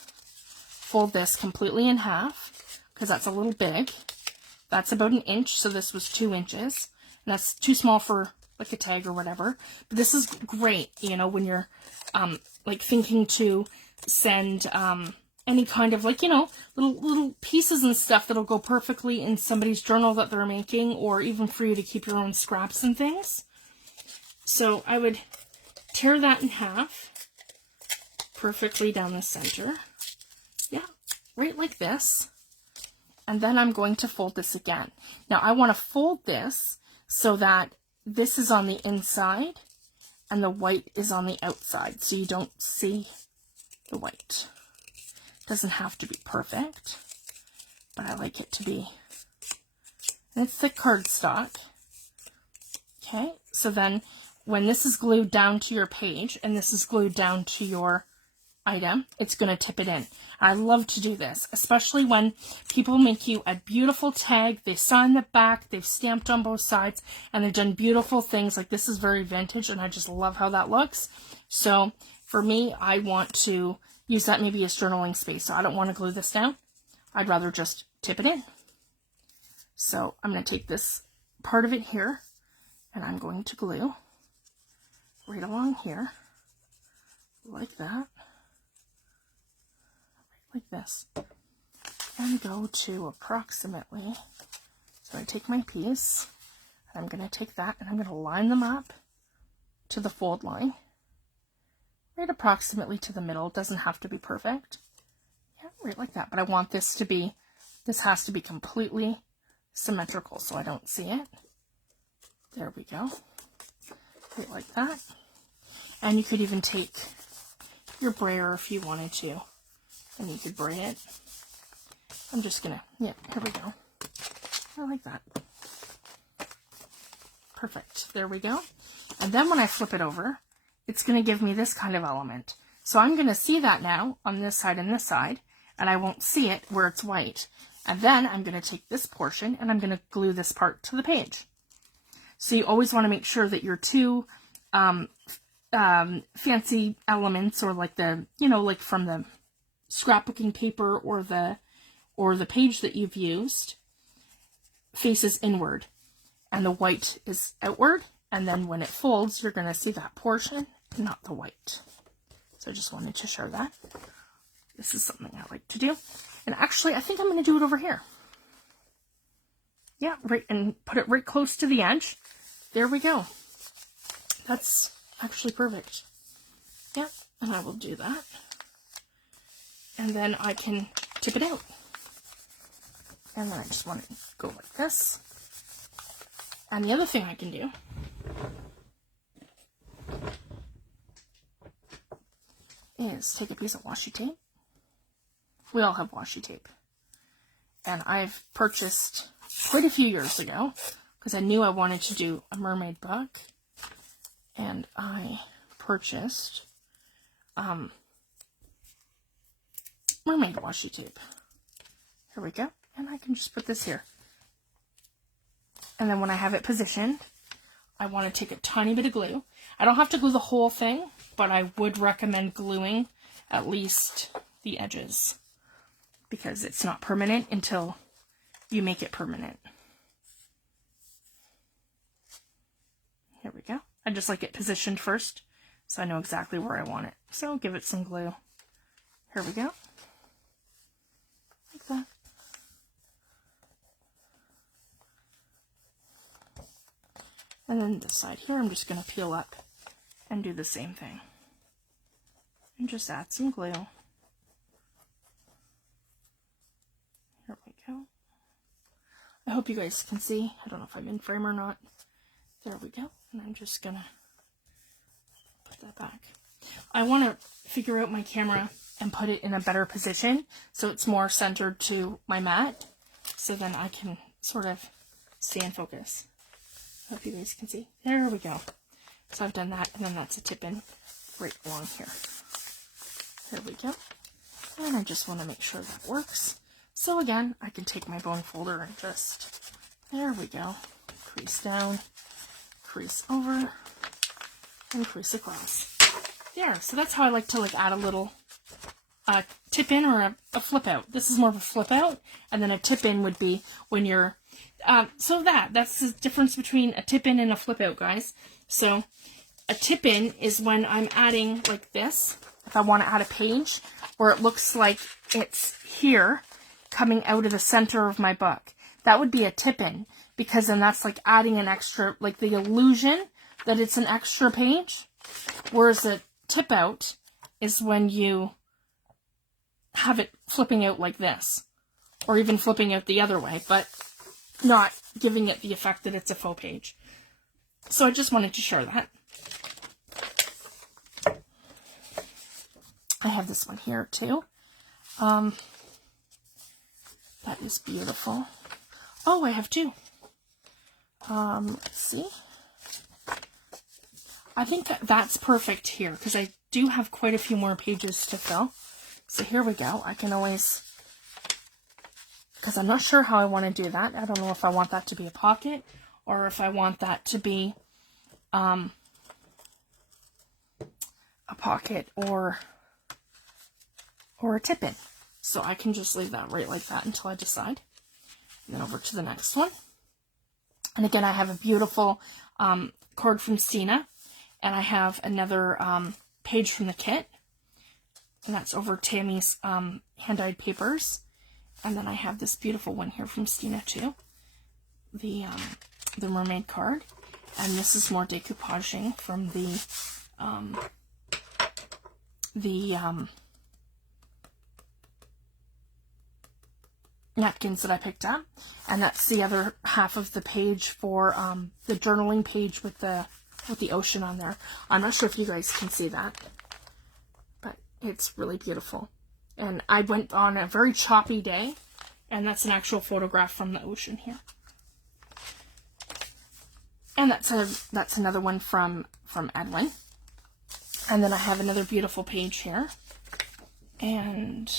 fold this completely in half, because that's a little big. That's about 1 inch, so this was 2 inches. And that's too small for like a tag or whatever. But this is great, you know, when you're like thinking to send any kind of like, you know, little pieces and stuff that'll go perfectly in somebody's journal that they're making, or even for you to keep your own scraps and things. So I would tear that in half perfectly down the center. Yeah, right like this. And then I'm going to fold this again. Now I want to fold this so that this is on the inside and the white is on the outside, so you don't see the white. Doesn't have to be perfect, but I like it to be. And it's thick cardstock. Okay, so then when this is glued down to your page and this is glued down to your item, it's going to tip it in. I love to do this, especially when people make you a beautiful tag, they sign the back, they've stamped on both sides, and they've done beautiful things. Like this is very vintage, and I just love how that looks. So for me, I want to use that maybe as journaling space. So I don't want to glue this down. I'd rather just tip it in. So I'm going to take this part of it here, and I'm going to glue right along here, like that. Like this, and go to approximately, so I take my piece, and I'm going to take that, and I'm going to line them up to the fold line, right approximately to the middle. It doesn't have to be perfect. Yeah, right like that, but I want this to be, this has to be completely symmetrical so I don't see it. There we go, right like that. And you could even take your brayer if you wanted to, and you could braid it. I'm just gonna, yeah, here we go. I like that. Perfect, there we go. And then when I flip it over, it's gonna give me this kind of element. So I'm gonna see that now on this side and this side, and I won't see it where it's white. And then I'm gonna take this portion and I'm gonna glue this part to the page. So you always wanna make sure that your two fancy elements, or like the, you know, like from the scrapbooking paper or the page that you've used, faces inward and the white is outward, and then when it folds you're going to see that portion, not the white. So I just wanted to share that. This is something I like to do, and actually I think I'm going to do it over here. Yeah, right, and put it right close to the edge. There we go. That's actually perfect. Yeah, and I will do that. And then I can tip it out. And then I just want to go like this. And the other thing I can do is take a piece of washi tape. We all have washi tape. And I've purchased quite a few years ago, because I knew I wanted to do a mermaid book. And I purchased mermaid washi tape. Here we go. And I can just put this here. And then when I have it positioned, I want to take a tiny bit of glue. I don't have to glue the whole thing, but I would recommend gluing at least the edges, because it's not permanent until you make it permanent. Here we go. I just like it positioned first, so I know exactly where I want it. So give it some glue. Here we go. Like that. And then this side here, I'm just going to peel up and do the same thing. And just add some glue. Here we go. I hope you guys can see. I don't know if I'm in frame or not. There we go. And I'm just going to put that back. I want to figure out my camera and put it in a better position so it's more centered to my mat, so then I can sort of stay in focus. Hope you guys can see. There we go. So I've done that, and then that's a tip in right along here. There we go. And I just want to make sure that works. So again, I can take my bone folder and just, there we go. Crease down, crease over, and crease across. There, so that's how I like to add a little tip in or a flip out. This is more of a flip out, and then a tip in would be when you're So that's the difference between a tip-in and a flip-out, guys. So a tip-in is when I'm adding like this. If I want to add a page where it looks like it's here coming out of the center of my book, that would be a tip-in, because then that's like adding an extra, like the illusion that it's an extra page. Whereas a tip-out is when you have it flipping out like this, or even flipping out the other way, but not giving it the effect that it's a faux page. So I just wanted to share that. I have this one here too. That is beautiful. Oh, I have two. Let's see. I think that's perfect here, because I do have quite a few more pages to fill. So here we go. I can always, because I'm not sure how I want to do that. I don't know if I want that to be a pocket, or if I want that to be a pocket or a tip-in. So I can just leave that right like that until I decide. And then over to the next one. And again, I have a beautiful card from Stina. And I have another page from the kit. And that's over Tammy's hand-dyed papers. And then I have this beautiful one here from Stina too. The mermaid card. And this is more decoupaging from the napkins that I picked up. And that's the other half of the page for the journaling page with the ocean on there. I'm not sure if you guys can see that, but it's really beautiful. And I went on a very choppy day, and that's an actual photograph from the ocean here. And that's another one from Edwin. And then I have another beautiful page here. And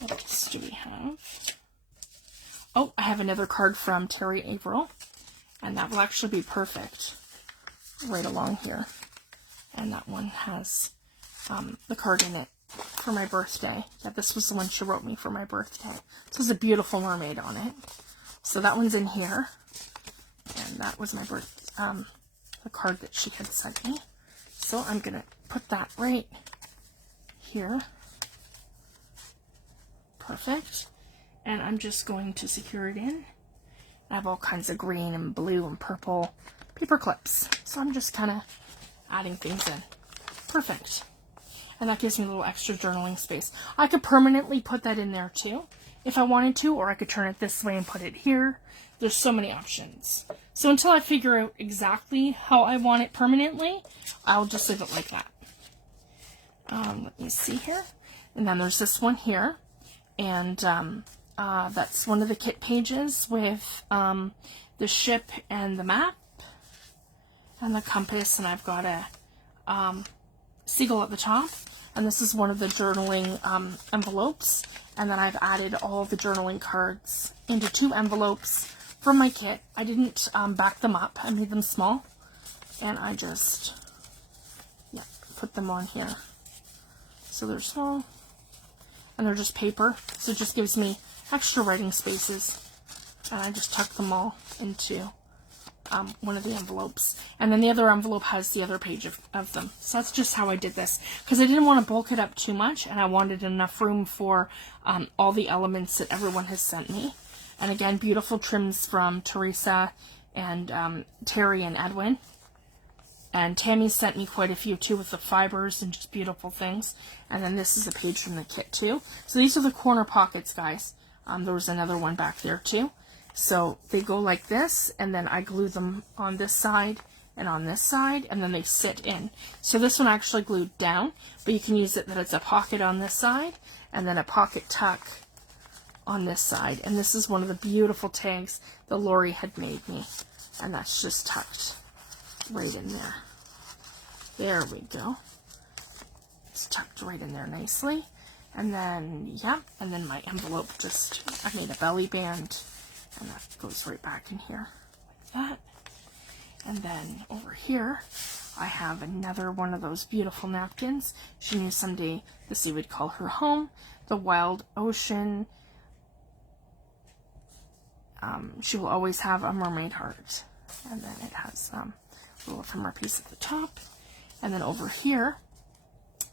what else do we have? Oh, I have another card from Terry Averill. And that will actually be perfect right along here. And that one has the card in it for my birthday. Yeah, this was the one she wrote me for my birthday. So there's a beautiful mermaid on it. So that one's in here. And that was my the card that she had sent me. So I'm going to put that right here. Perfect. And I'm just going to secure it in. I have all kinds of green and blue and purple paper clips. So I'm just kind of adding things in. Perfect. And that gives me a little extra journaling space. I could permanently put that in there too, if I wanted to, or I could turn it this way and put it here. There's so many options. So until I figure out exactly how I want it permanently, I'll just leave it like that. Let me see here. And then there's this one here. And that's one of the kit pages with the ship and the map and the compass. And I've got a seagull at the top. And this is one of the journaling envelopes. And then I've added all the journaling cards into 2 envelopes from my kit. I didn't back them up. I made them small. And I just put them on here. So they're small. And they're just paper. So it just gives me extra writing spaces. And I just tuck them all into one of the envelopes. And then the other envelope has the other page of them. So that's just how I did this. Because I didn't want to bulk it up too much. And I wanted enough room for all the elements that everyone has sent me. And again, beautiful trims from Teresa and Terry and Edwin. And Tammy sent me quite a few too with the fibers and just beautiful things. And then this is a page from the kit too. So these are the corner pockets, guys. There was another one back there too. So they go like this, and then I glue them on this side and on this side, and then they sit in. So this one actually glued down, but you can use it that it's a pocket on this side, and then a pocket tuck on this side. And this is one of the beautiful tags that Lori had made me. And that's just tucked right in there. There we go. It's tucked right in there nicely. And then, and then my envelope I made a belly band, and that goes right back in here like that. And then over here, I have another one of those beautiful napkins. She knew someday the sea would call her home. The Wild Ocean she will always have a mermaid heart. And then it has a little ephemera piece at the top. And then over here,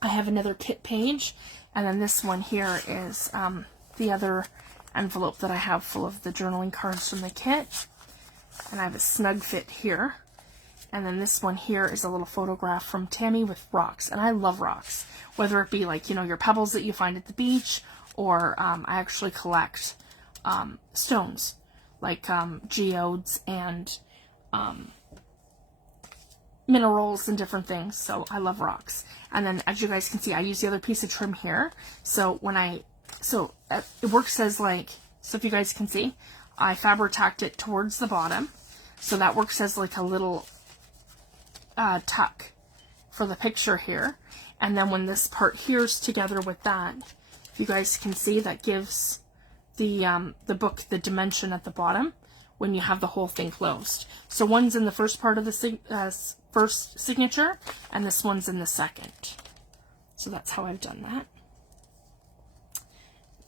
I have another kit page. And then this one here is the other envelope that I have full of the journaling cards from the kit. And I have a snug fit here. And then this one here is a little photograph from Tammy with rocks. And I love rocks. Whether it be like, you know, your pebbles that you find at the beach, or I actually collect stones, like geodes and minerals and different things. So I love rocks. And then as you guys can see, I use the other piece of trim here. So when it works as like, so if you guys can see, I Fabri-tacked it towards the bottom. So that works as like a little tuck for the picture here. And then when this part here's together with that, if you guys can see, that gives the book the dimension at the bottom when you have the whole thing closed. So one's in the first part of the first signature, and this one's in the second. So that's how I've done that.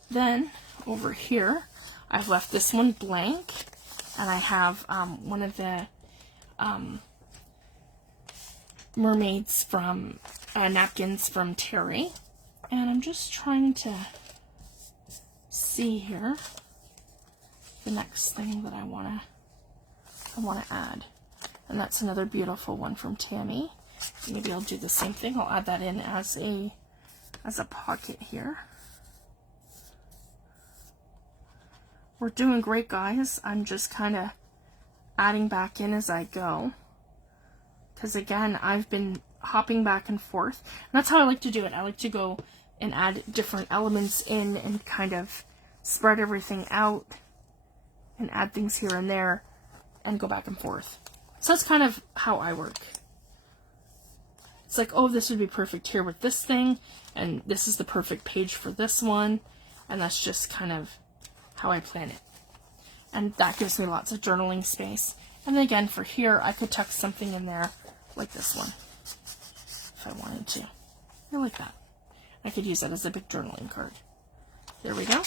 Then over here, I've left this one blank, and I have one of the mermaids from napkins from Terry, and I'm just trying to see here the next thing that I want to add, and that's another beautiful one from Tammy. Maybe I'll do the same thing. I'll add that in as a pocket here. We're doing great, guys. I'm just kind of adding back in as I go, because again, I've been hopping back and forth, and that's how I like to do it. I like to go and add different elements in and kind of spread everything out and add things here and there and go back and forth. So that's kind of how I work. It's like, oh, this would be perfect here with this thing, and this is the perfect page for this one, and that's just kind of how I plan it. And that gives me lots of journaling space. And then again, for here, I could tuck something in there like this one if I wanted to. I like that. I could use that as a big journaling card. There we go.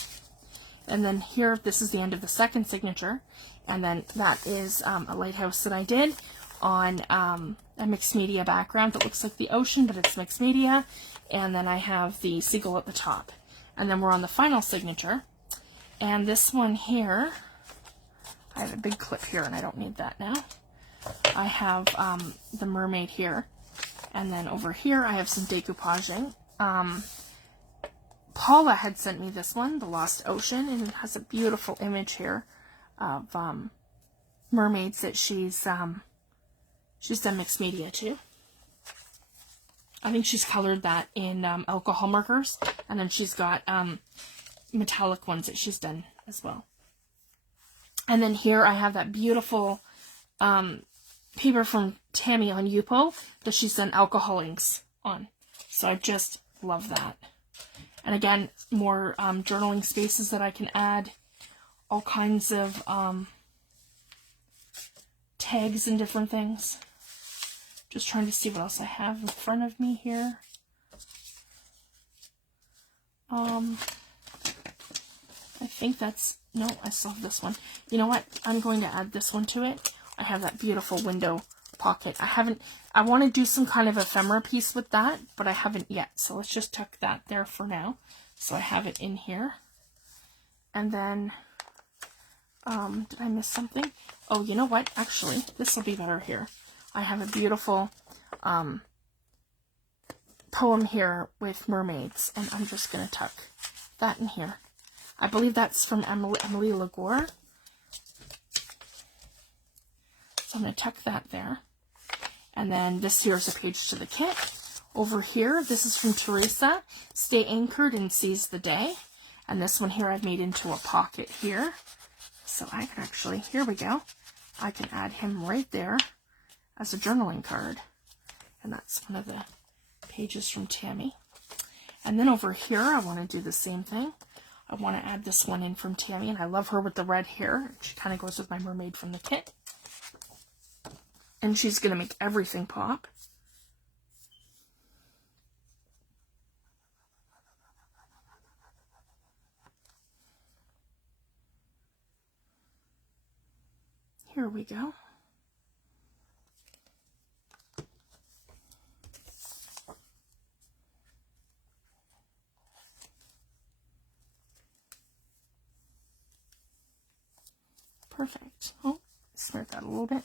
And then here, this is the end of the second signature. And then that is a lighthouse that I did on a mixed media background that looks like the ocean, but it's mixed media. And then I have the seagull at the top. And then we're on the final signature. And this one here, I have a big clip here and I don't need that now. I have the mermaid here. And then over here I have some decoupaging. Paula had sent me this one, The Lost Ocean, and it has a beautiful image here of mermaids that she's done mixed media too. I think she's colored that in alcohol markers, and then she's got metallic ones that she's done as well. And then here I have that beautiful paper from Tammy on Yupo that she's done alcohol inks on. So I just love that. And again, more journaling spaces that I can add, all kinds of tags and different things. Just trying to see what else I have in front of me here. I think that's, no, I still have this one. You know what? I'm going to add this one to it. I have that beautiful window pocket. I want to do some kind of ephemera piece with that, but I haven't yet. So let's just tuck that there for now. So I have it in here. And then, did I miss something? Oh, you know what? Actually, this will be better here. I have a beautiful poem here with mermaids, and I'm just going to tuck that in here. I believe that's from Emily Lagore. So I'm going to tuck that there. And then this here is a page to the kit. Over here, this is from Teresa, Stay Anchored and Seize the Day. And this one here I've made into a pocket here. So I can actually, here we go. I can add him right there as a journaling card. And that's one of the pages from Tammy. And then over here, I want to do the same thing. I want to add this one in from Tammy, and I love her with the red hair. She kind of goes with my mermaid from the kit. And she's going to make everything pop. go. Perfect. Oh, smeared that a little bit.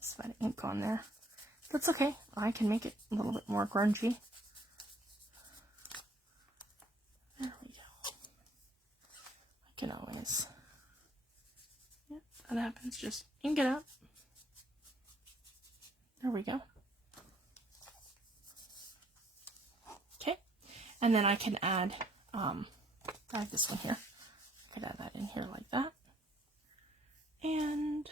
Just a bit of ink on there. That's okay. I can make it a little bit more grungy. There we go. I can always... Yep, that happens. Just ink it up. There we go. Okay. And then I can add, I have this one here. I could add that in here like that. And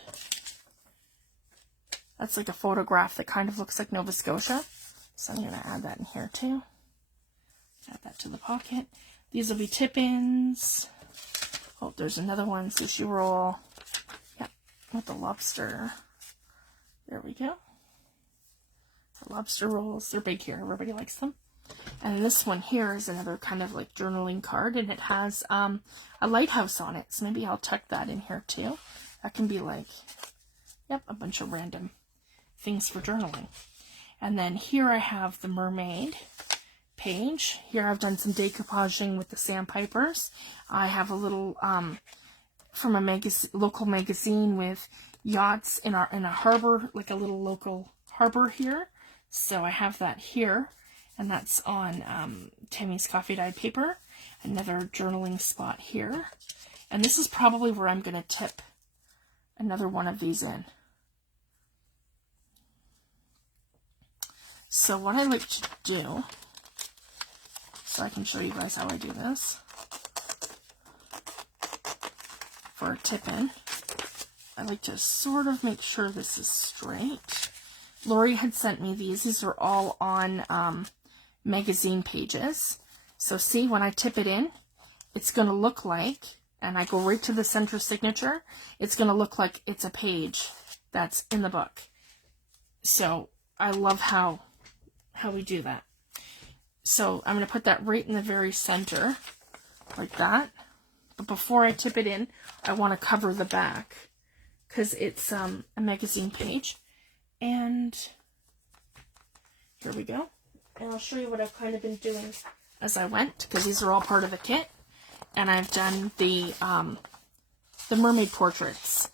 that's like a photograph that kind of looks like Nova Scotia. So I'm going to add that in here too. Add that to the pocket. These will be tip-ins. Oh, there's another one, sushi roll. Yeah, with the lobster. There we go. The lobster rolls, they're big here. Everybody likes them. And this one here is another kind of like journaling card, and it has a lighthouse on it. So maybe I'll tuck that in here too. That can be like, yep, a bunch of random things for journaling. And then here I have the mermaid page. Here I've done some decoupaging with the sandpipers. I have a little from a local magazine with yachts in a harbor, like a little local harbor here. So I have that here, and that's on Tammy's coffee dyed paper. Another journaling spot here. And this is probably where I'm going to tip another one of these in. So what I like to do, so I can show you guys how I do this for a tip in, I like to sort of make sure this is straight. Lori had sent me these. These are all on magazine pages. So see, when I tip it in, it's going to look like, and I go right to the center signature, it's going to look like it's a page that's in the book. So I love how we do that. So I'm going to put that right in the very center, like that. But before I tip it in, I want to cover the back, because it's a magazine page. And here we go. And I'll show you what I've kind of been doing as I went, because these are all part of the kit. And I've done the mermaid portraits.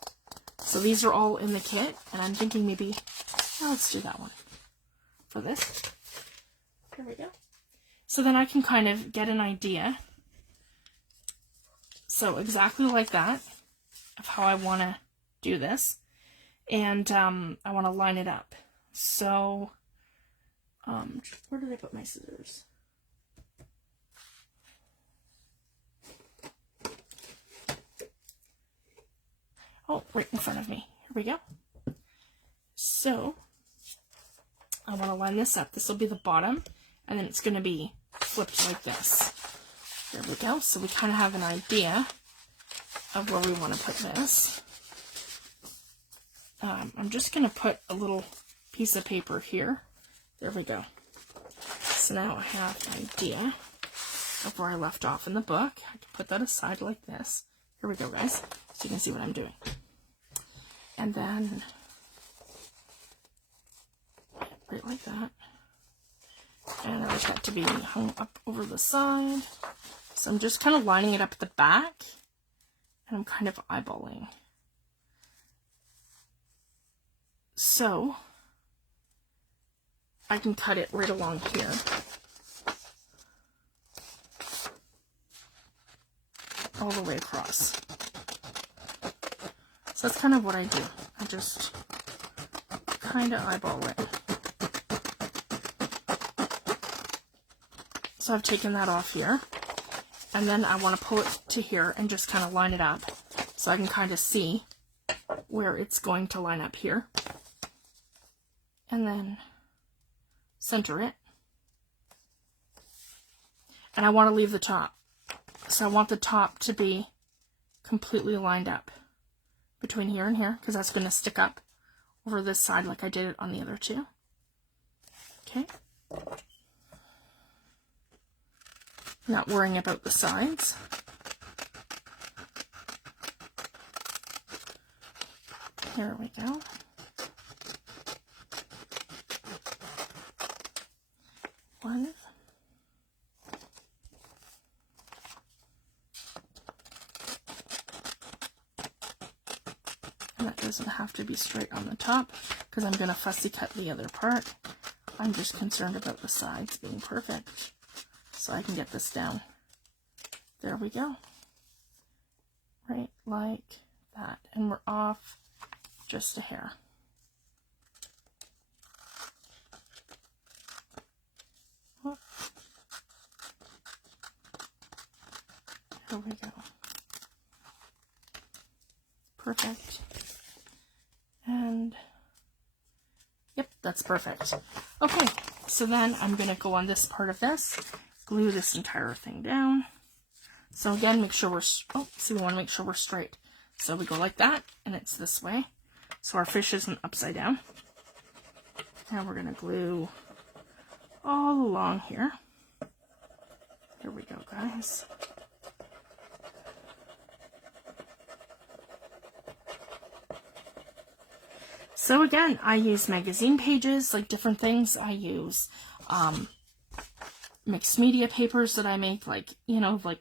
So these are all in the kit, and I'm thinking maybe, oh, let's do that one for this. Here we go. So then I can kind of get an idea. So exactly like that, of how I want to do this. And I want to line it up. So, where did I put my scissors? Oh, right in front of me. Here we go. So, I want to line this up. This will be the bottom, and then it's going to be flipped like this. There we go. So we kind of have an idea of where we want to put this. I'm just going to put a little piece of paper here. There we go. So now I have an idea of where I left off in the book. I can put that aside like this. Here we go, guys. So you can see what I'm doing. And then, right like that. And I want that to be hung up over the side. So I'm just kind of lining it up at the back. And I'm kind of eyeballing. So, I can cut it right along here. All the way across. So that's kind of what I do. I just kind of eyeball it. So I've taken that off here. And then I want to pull it to here and just kind of line it up. So I can kind of see where it's going to line up here. And then center it. And I want to leave the top. So I want the top to be completely lined up between here and here, because that's going to stick up over this side like I did it on the other two. Okay. Not worrying about the sides. There we go. One. And that doesn't have to be straight on the top because I'm going to fussy cut the other part. I'm just concerned about the sides being perfect so I can get this down. There we go. Right like that. And we're off just a hair. Whoop. There we go. Perfect. And yep, that's perfect. Okay, so then I'm going to go on this part of this, glue this entire thing down. So again, make sure we're, we want to make sure we're straight. So we go like that, and it's this way. So our fish isn't upside down. And we're going to glue all along here. Here we go, guys. So again, I use magazine pages, like different things. I use mixed media papers that I make, like, you know, like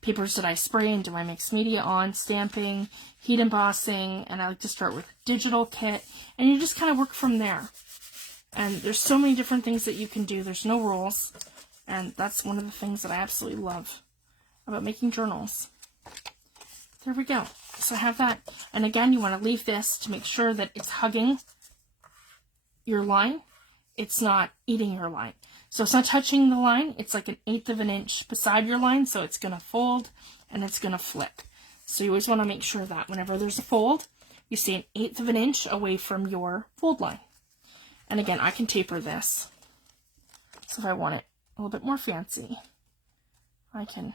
papers that I spray and do my mixed media on, stamping, heat embossing, and I like to start with a digital kit, and you just kind of work from there. And there's so many different things that you can do. There's no rules, and that's one of the things that I absolutely love about making journals. There we go. So I have that, and again, you want to leave this to make sure that it's hugging your line. It's not eating your line. So it's not touching the line. It's like 1/8 of an inch beside your line, so it's going to fold and it's going to flip. So you always want to make sure that whenever there's a fold, you stay 1/8 of an inch away from your fold line. And again, I can taper this. So if I want it a little bit more fancy, I can,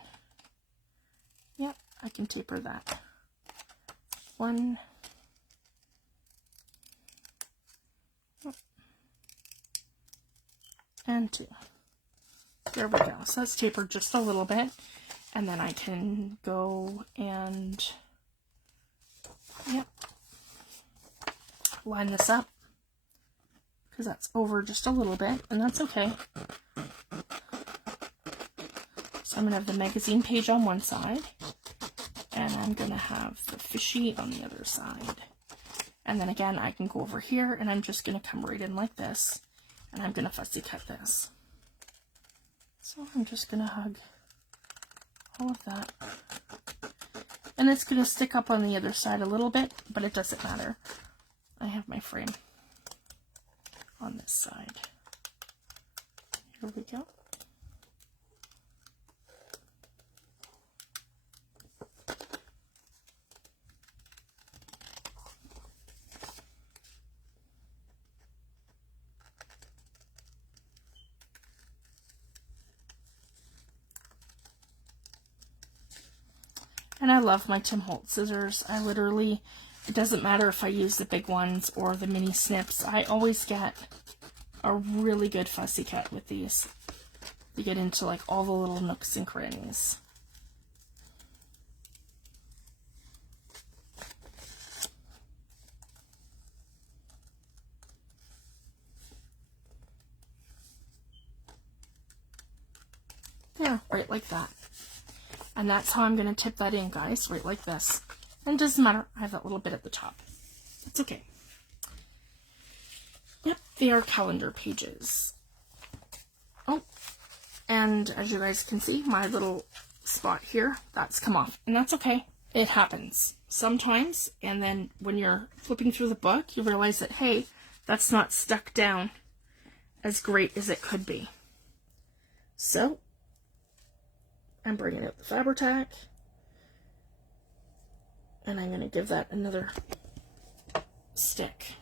yep, I can taper that. 1, and 2. There we go. So that's tapered just a little bit, and then I can go and, yep, line this up because that's over just a little bit, and that's okay. So I'm going to have the magazine page on one side, and I'm going to have the fishy on the other side. And then again, I can go over here, and I'm just going to come right in like this, and I'm going to fussy cut this. So I'm just going to hug all of that. And it's going to stick up on the other side a little bit, but it doesn't matter. I have my frame on this side. Here we go. And I love my Tim Holtz scissors. I literally, it doesn't matter if I use the big ones or the mini snips. I always get a really good fussy cut with these. You get into like all the little nooks and crannies. There, right like that. And that's how I'm going to tip that in, guys, right like this. And it doesn't matter, I have that little bit at the top. It's okay. Yep, they are calendar pages. Oh, and as you guys can see, my little spot here, that's come off. And that's okay. It happens sometimes. And then when you're flipping through the book, you realize that, hey, that's not stuck down as great as it could be. So I'm bringing out the Fabri-Tac, and I'm going to give that another stick.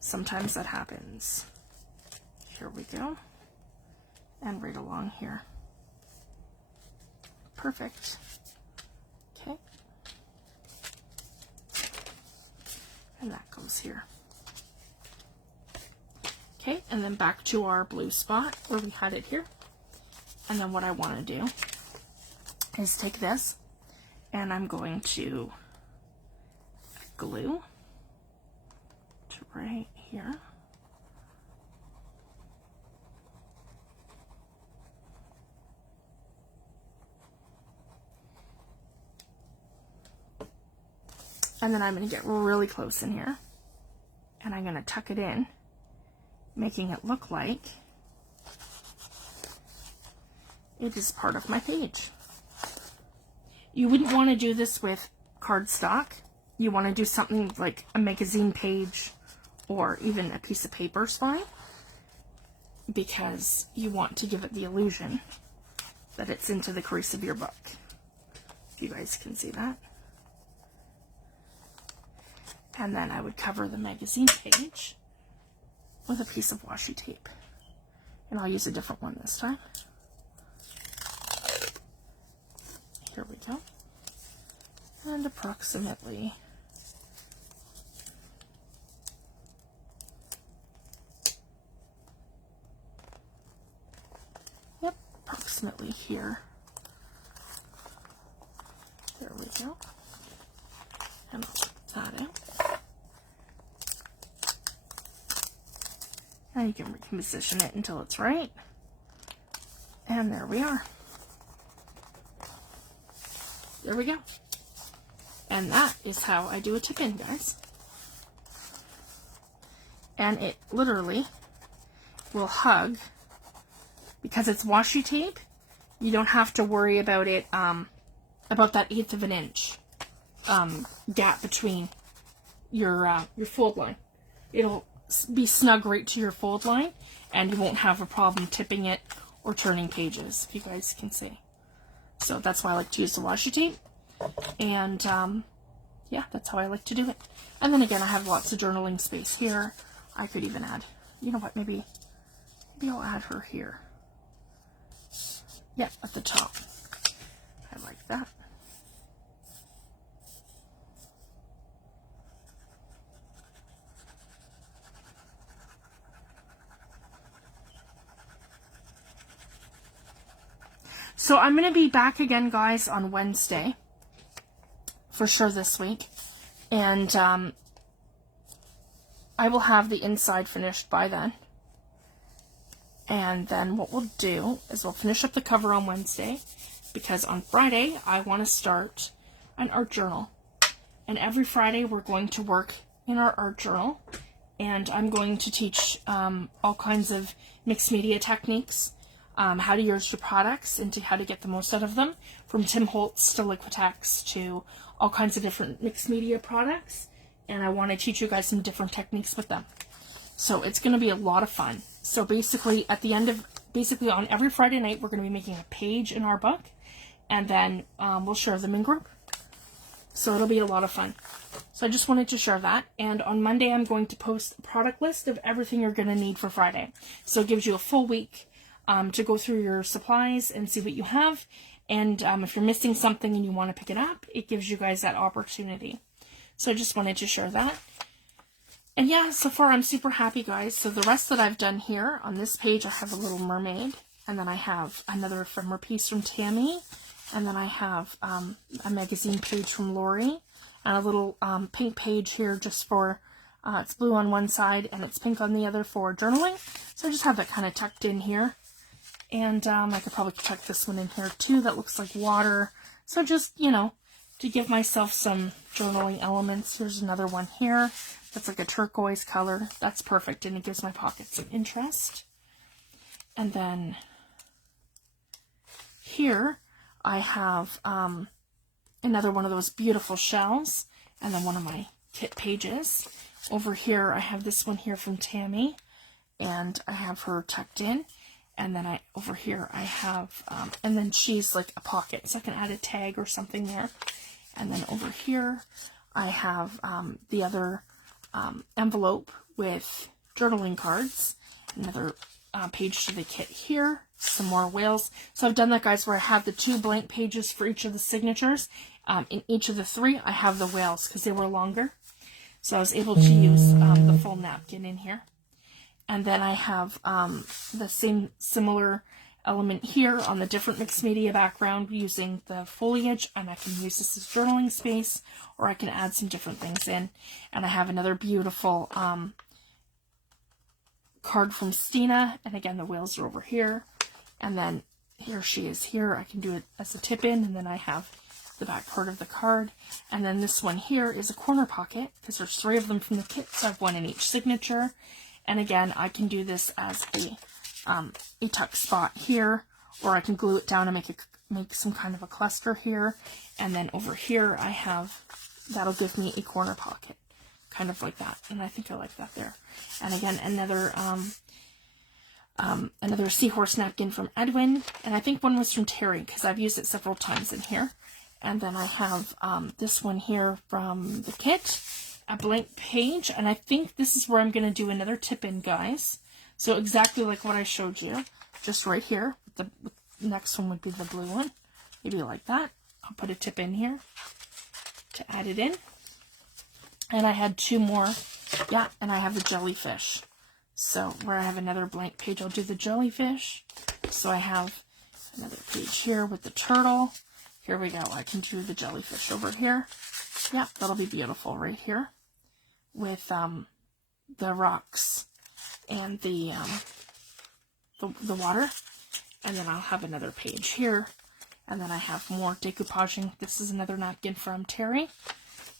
Sometimes that happens. Here we go. And right along here. Perfect. Okay. And that goes here. Okay, and then back to our blue spot where we had it here. And then what I want to do is take this, and I'm going to glue to right here. And then I'm going to get really close in here, and I'm going to tuck it in, making it look like it is part of my page. You wouldn't want to do this with cardstock. You want to do something like a magazine page or even a piece of paper is fine, because you want to give it the illusion that it's into the crease of your book. If you guys can see that. And then I would cover the magazine page with a piece of washi tape. And I'll use a different one this time. Here we go. And approximately here. There we go. And I'll put that in. And you can reposition it until it's right. And there we are. There we go. And that is how I do a tip-in, guys. And it literally will hug. Because it's washi tape, you don't have to worry about it, about that 1/8 of an inch gap between your fold line. It'll be snug right to your fold line, and you won't have a problem tipping it or turning pages, if you guys can see. So that's why I like to use the washi tape, and yeah, that's how I like to do it. And then again, I have lots of journaling space here. I could even add, you know what, maybe I'll add her here. Yeah, at the top. I like that. So I'm going to be back again, guys, on Wednesday, for sure this week, and I will have the inside finished by then. And then what we'll do is we'll finish up the cover on Wednesday, because on Friday I want to start an art journal. And every Friday we're going to work in our art journal, and I'm going to teach all kinds of mixed media techniques, how to use your products and how to get the most out of them, from Tim Holtz to Liquitex to all kinds of different mixed media products. And I want to teach you guys some different techniques with them. So it's going to be a lot of fun. So basically at the end of, on every Friday night, we're going to be making a page in our book, and then we'll share them in group. So it'll be a lot of fun. So I just wanted to share that. And on Monday, I'm going to post a product list of everything you're going to need for Friday. So it gives you a full week to go through your supplies and see what you have. And if you're missing something and you want to pick it up, it gives you guys that opportunity. So I just wanted to share that. And yeah, so far I'm super happy, guys. So the rest that I've done here on this page, I have a little mermaid, and then I have another ephemera piece from Tammy, and then I have a magazine page from Lori, and a little pink page here just for, it's blue on one side and it's pink on the other for journaling. So I just have that kind of tucked in here. And I could probably tuck this one in here too. That looks like water. So just, you know, to give myself some journaling elements. Here's another one here. That's like a turquoise color. That's perfect, and it gives my pocket some interest. And then here I have another one of those beautiful shells, and then one of my kit pages. Over here I have this one here from Tammy, and I have her tucked in. And then over here I have, and then she's like a pocket, so I can add a tag or something there. And then over here I have the other envelope with journaling cards, another page to the kit here, some more whales. So I've done that, guys, where I have the 2 blank pages for each of the signatures. In each of the 3 I have the whales because they were longer, so I was able to use the full napkin in here. And then I have the same similar element here on the different mixed media background using the foliage, and I can use this as journaling space, or I can add some different things in. And I have another beautiful card from Stina, and again the whales are over here, and then here she is here. I can do it as a tip in, and then I have the back part of the card. And then this one here is a corner pocket, because there's 3 of them from the kit, so I have 1 in each signature. And again, I can do this as a tuck spot here, or I can glue it down and make some kind of a cluster here. And then over here I have, that'll give me a corner pocket, kind of like that. And I think I like that there. And again, another seahorse napkin from Edwin, and I think one was from Terry, because I've used it several times in here. And then I have this one here from the kit, a blank page, and I think this is where I'm going to do another tip in, guys. So exactly like what I showed you, just right here. The next one would be the blue one, maybe like that. I'll put a tip in here to add it in. And I had 2 more, yeah, and I have the jellyfish. So where I have another blank page, I'll do the jellyfish. So I have another page here with the turtle. Here we go. I can do the jellyfish over here. Yeah, that'll be beautiful right here with the rocks and the water. And then I'll have another page here. And then I have more decoupaging. This is another napkin from Terry.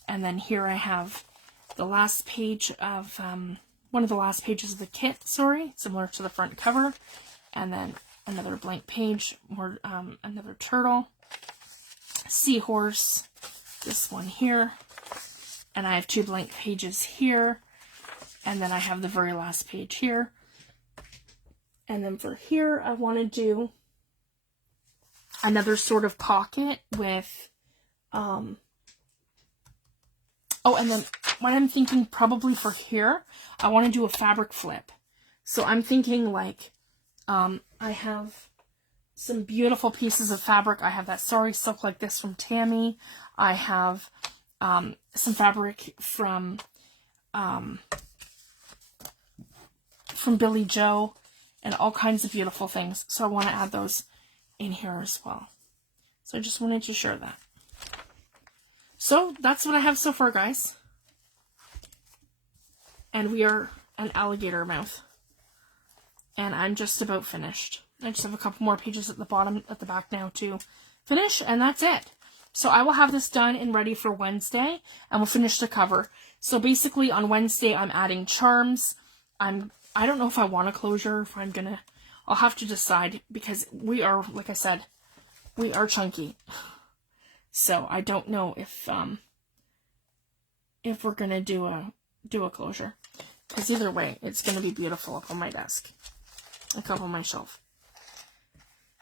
And then here I have the last page of, one of the last pages of the kit, sorry, similar to the front cover. And then another blank page, more, another turtle, seahorse, this one here, and I have 2 blank pages here, and then I have the very last page here. And then for here, I want to do another sort of pocket with, oh, and then what I'm thinking probably for here, I want to do a fabric flip. So I'm thinking like, I have some beautiful pieces of fabric. I have that sari silk like this from Tammy. I have some fabric from Billy Joe, and all kinds of beautiful things. So I want to add those in here as well. So I just wanted to share that. So that's what I have so far, guys. And we are an alligator mouth. And I'm just about finished. I just have a couple more pages at the bottom, at the back now to finish, and that's it. So I will have this done and ready for Wednesday, and we'll finish the cover. So basically on Wednesday, I'm adding charms. I don't know if I want a closure, if I'm gonna, I'll have to decide, because we are, like I said, we are chunky. So I don't know if we're gonna do a closure, because either way, it's gonna be beautiful up on my desk, like up on my shelf.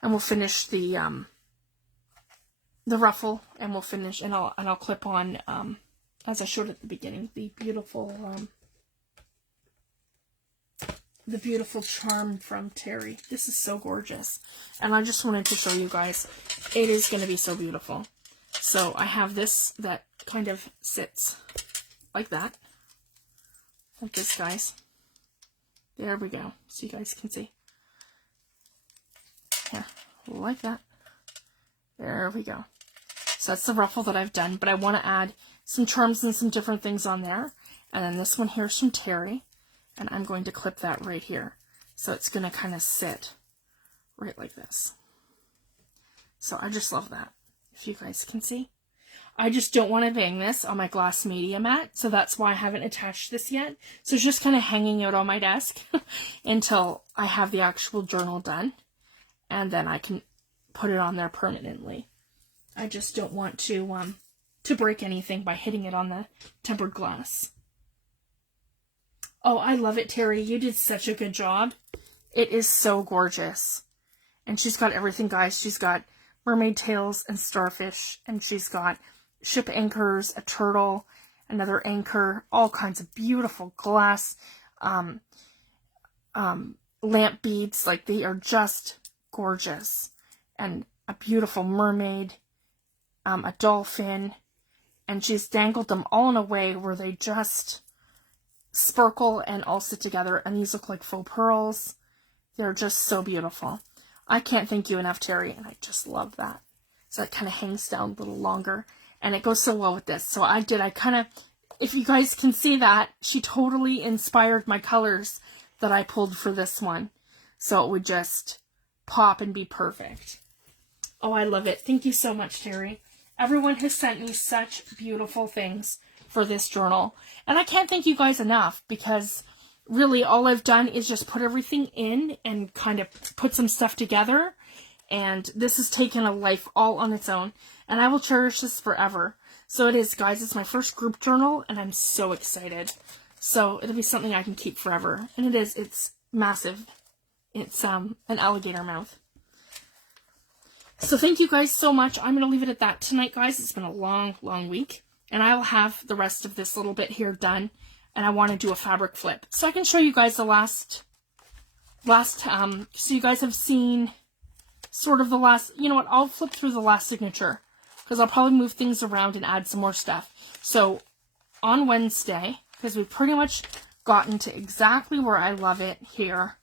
And we'll finish the ruffle, and we'll finish, and I'll clip on, as I showed at the beginning, the beautiful charm from Terry. This is so gorgeous, and I just wanted to show you guys. It is going to be so beautiful. So I have this that kind of sits like that, like this, guys. There we go, so you guys can see. Yeah, like that. There we go. So that's the ruffle that I've done, but I want to add some charms and some different things on there. And then this one here is from Terry, and I'm going to clip that right here. So it's going to kind of sit right like this. So I just love that, if you guys can see. I just don't want to bang this on my glass media mat, so that's why I haven't attached this yet. So it's just kind of hanging out on my desk until I have the actual journal done. And then I can put it on there permanently. I just don't want to break anything by hitting it on the tempered glass. Oh, I love it, Terry. You did such a good job. It is so gorgeous. And she's got everything, guys. She's got mermaid tails and starfish. And she's got ship anchors, a turtle, another anchor, all kinds of beautiful glass lamp beads. Like, they are just gorgeous. And a beautiful mermaid, a dolphin, and she's dangled them all in a way where they just sparkle and all sit together, and these look like faux pearls. They're just so beautiful. I can't thank you enough, Terry, and I just love that. So it kind of hangs down a little longer, and it goes so well with this. So I kind of, if you guys can see that, she totally inspired my colors that I pulled for this one. So it would just pop and be perfect. Oh, I love it. Thank you so much, Terry. Everyone has sent me such beautiful things for this journal. And I can't thank you guys enough, because really all I've done is just put everything in and kind of put some stuff together. And this has taken a life all on its own. And I will cherish this forever. So it is, guys. It's my first group journal, and I'm so excited. So it'll be something I can keep forever. And it is. It's massive. It's an alligator mouth. So thank you guys so much. I'm going to leave it at that tonight, guys. It's been a long, long week. And I will have the rest of this little bit here done. And I want to do a fabric flip. So I can show you guys the last, so you guys have seen sort of the last, you know what, I'll flip through the last signature, because I'll probably move things around and add some more stuff. So on Wednesday, because we've pretty much gotten to exactly where I love it here,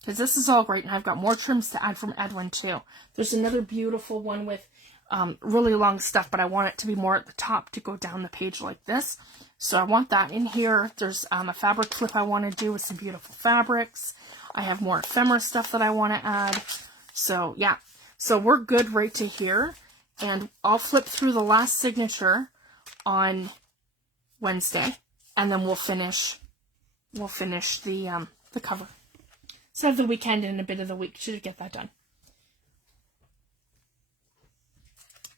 because this is all great, and I've got more trims to add from Edwin too. There's another beautiful one with really long stuff, but I want it to be more at the top to go down the page like this. So I want that in here. There's a fabric flip I want to do with some beautiful fabrics. I have more ephemera stuff that I want to add. So yeah, so we're good right to here. And I'll flip through the last signature on Wednesday, and then we'll finish the cover. So I have the weekend and a bit of the week to get that done.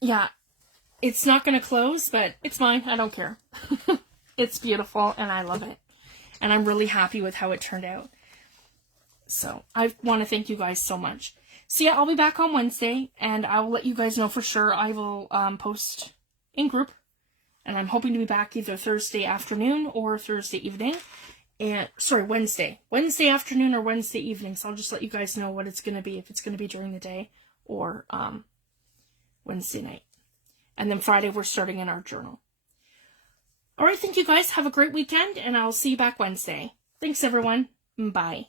Yeah, it's not going to close, but it's mine. I don't care. It's beautiful, and I love it. And I'm really happy with how it turned out. So I want to thank you guys so much. So yeah, I'll be back on Wednesday, and I will let you guys know for sure. I will post in group, and I'm hoping to be back either Thursday afternoon or Thursday evening. And sorry, Wednesday afternoon or Wednesday evening. So I'll just let you guys know what it's going to be, if it's going to be during the day or Wednesday night. And then Friday we're starting in our journal. All right, thank you guys. Have a great weekend, and I'll see you back Wednesday. Thanks, everyone. Bye.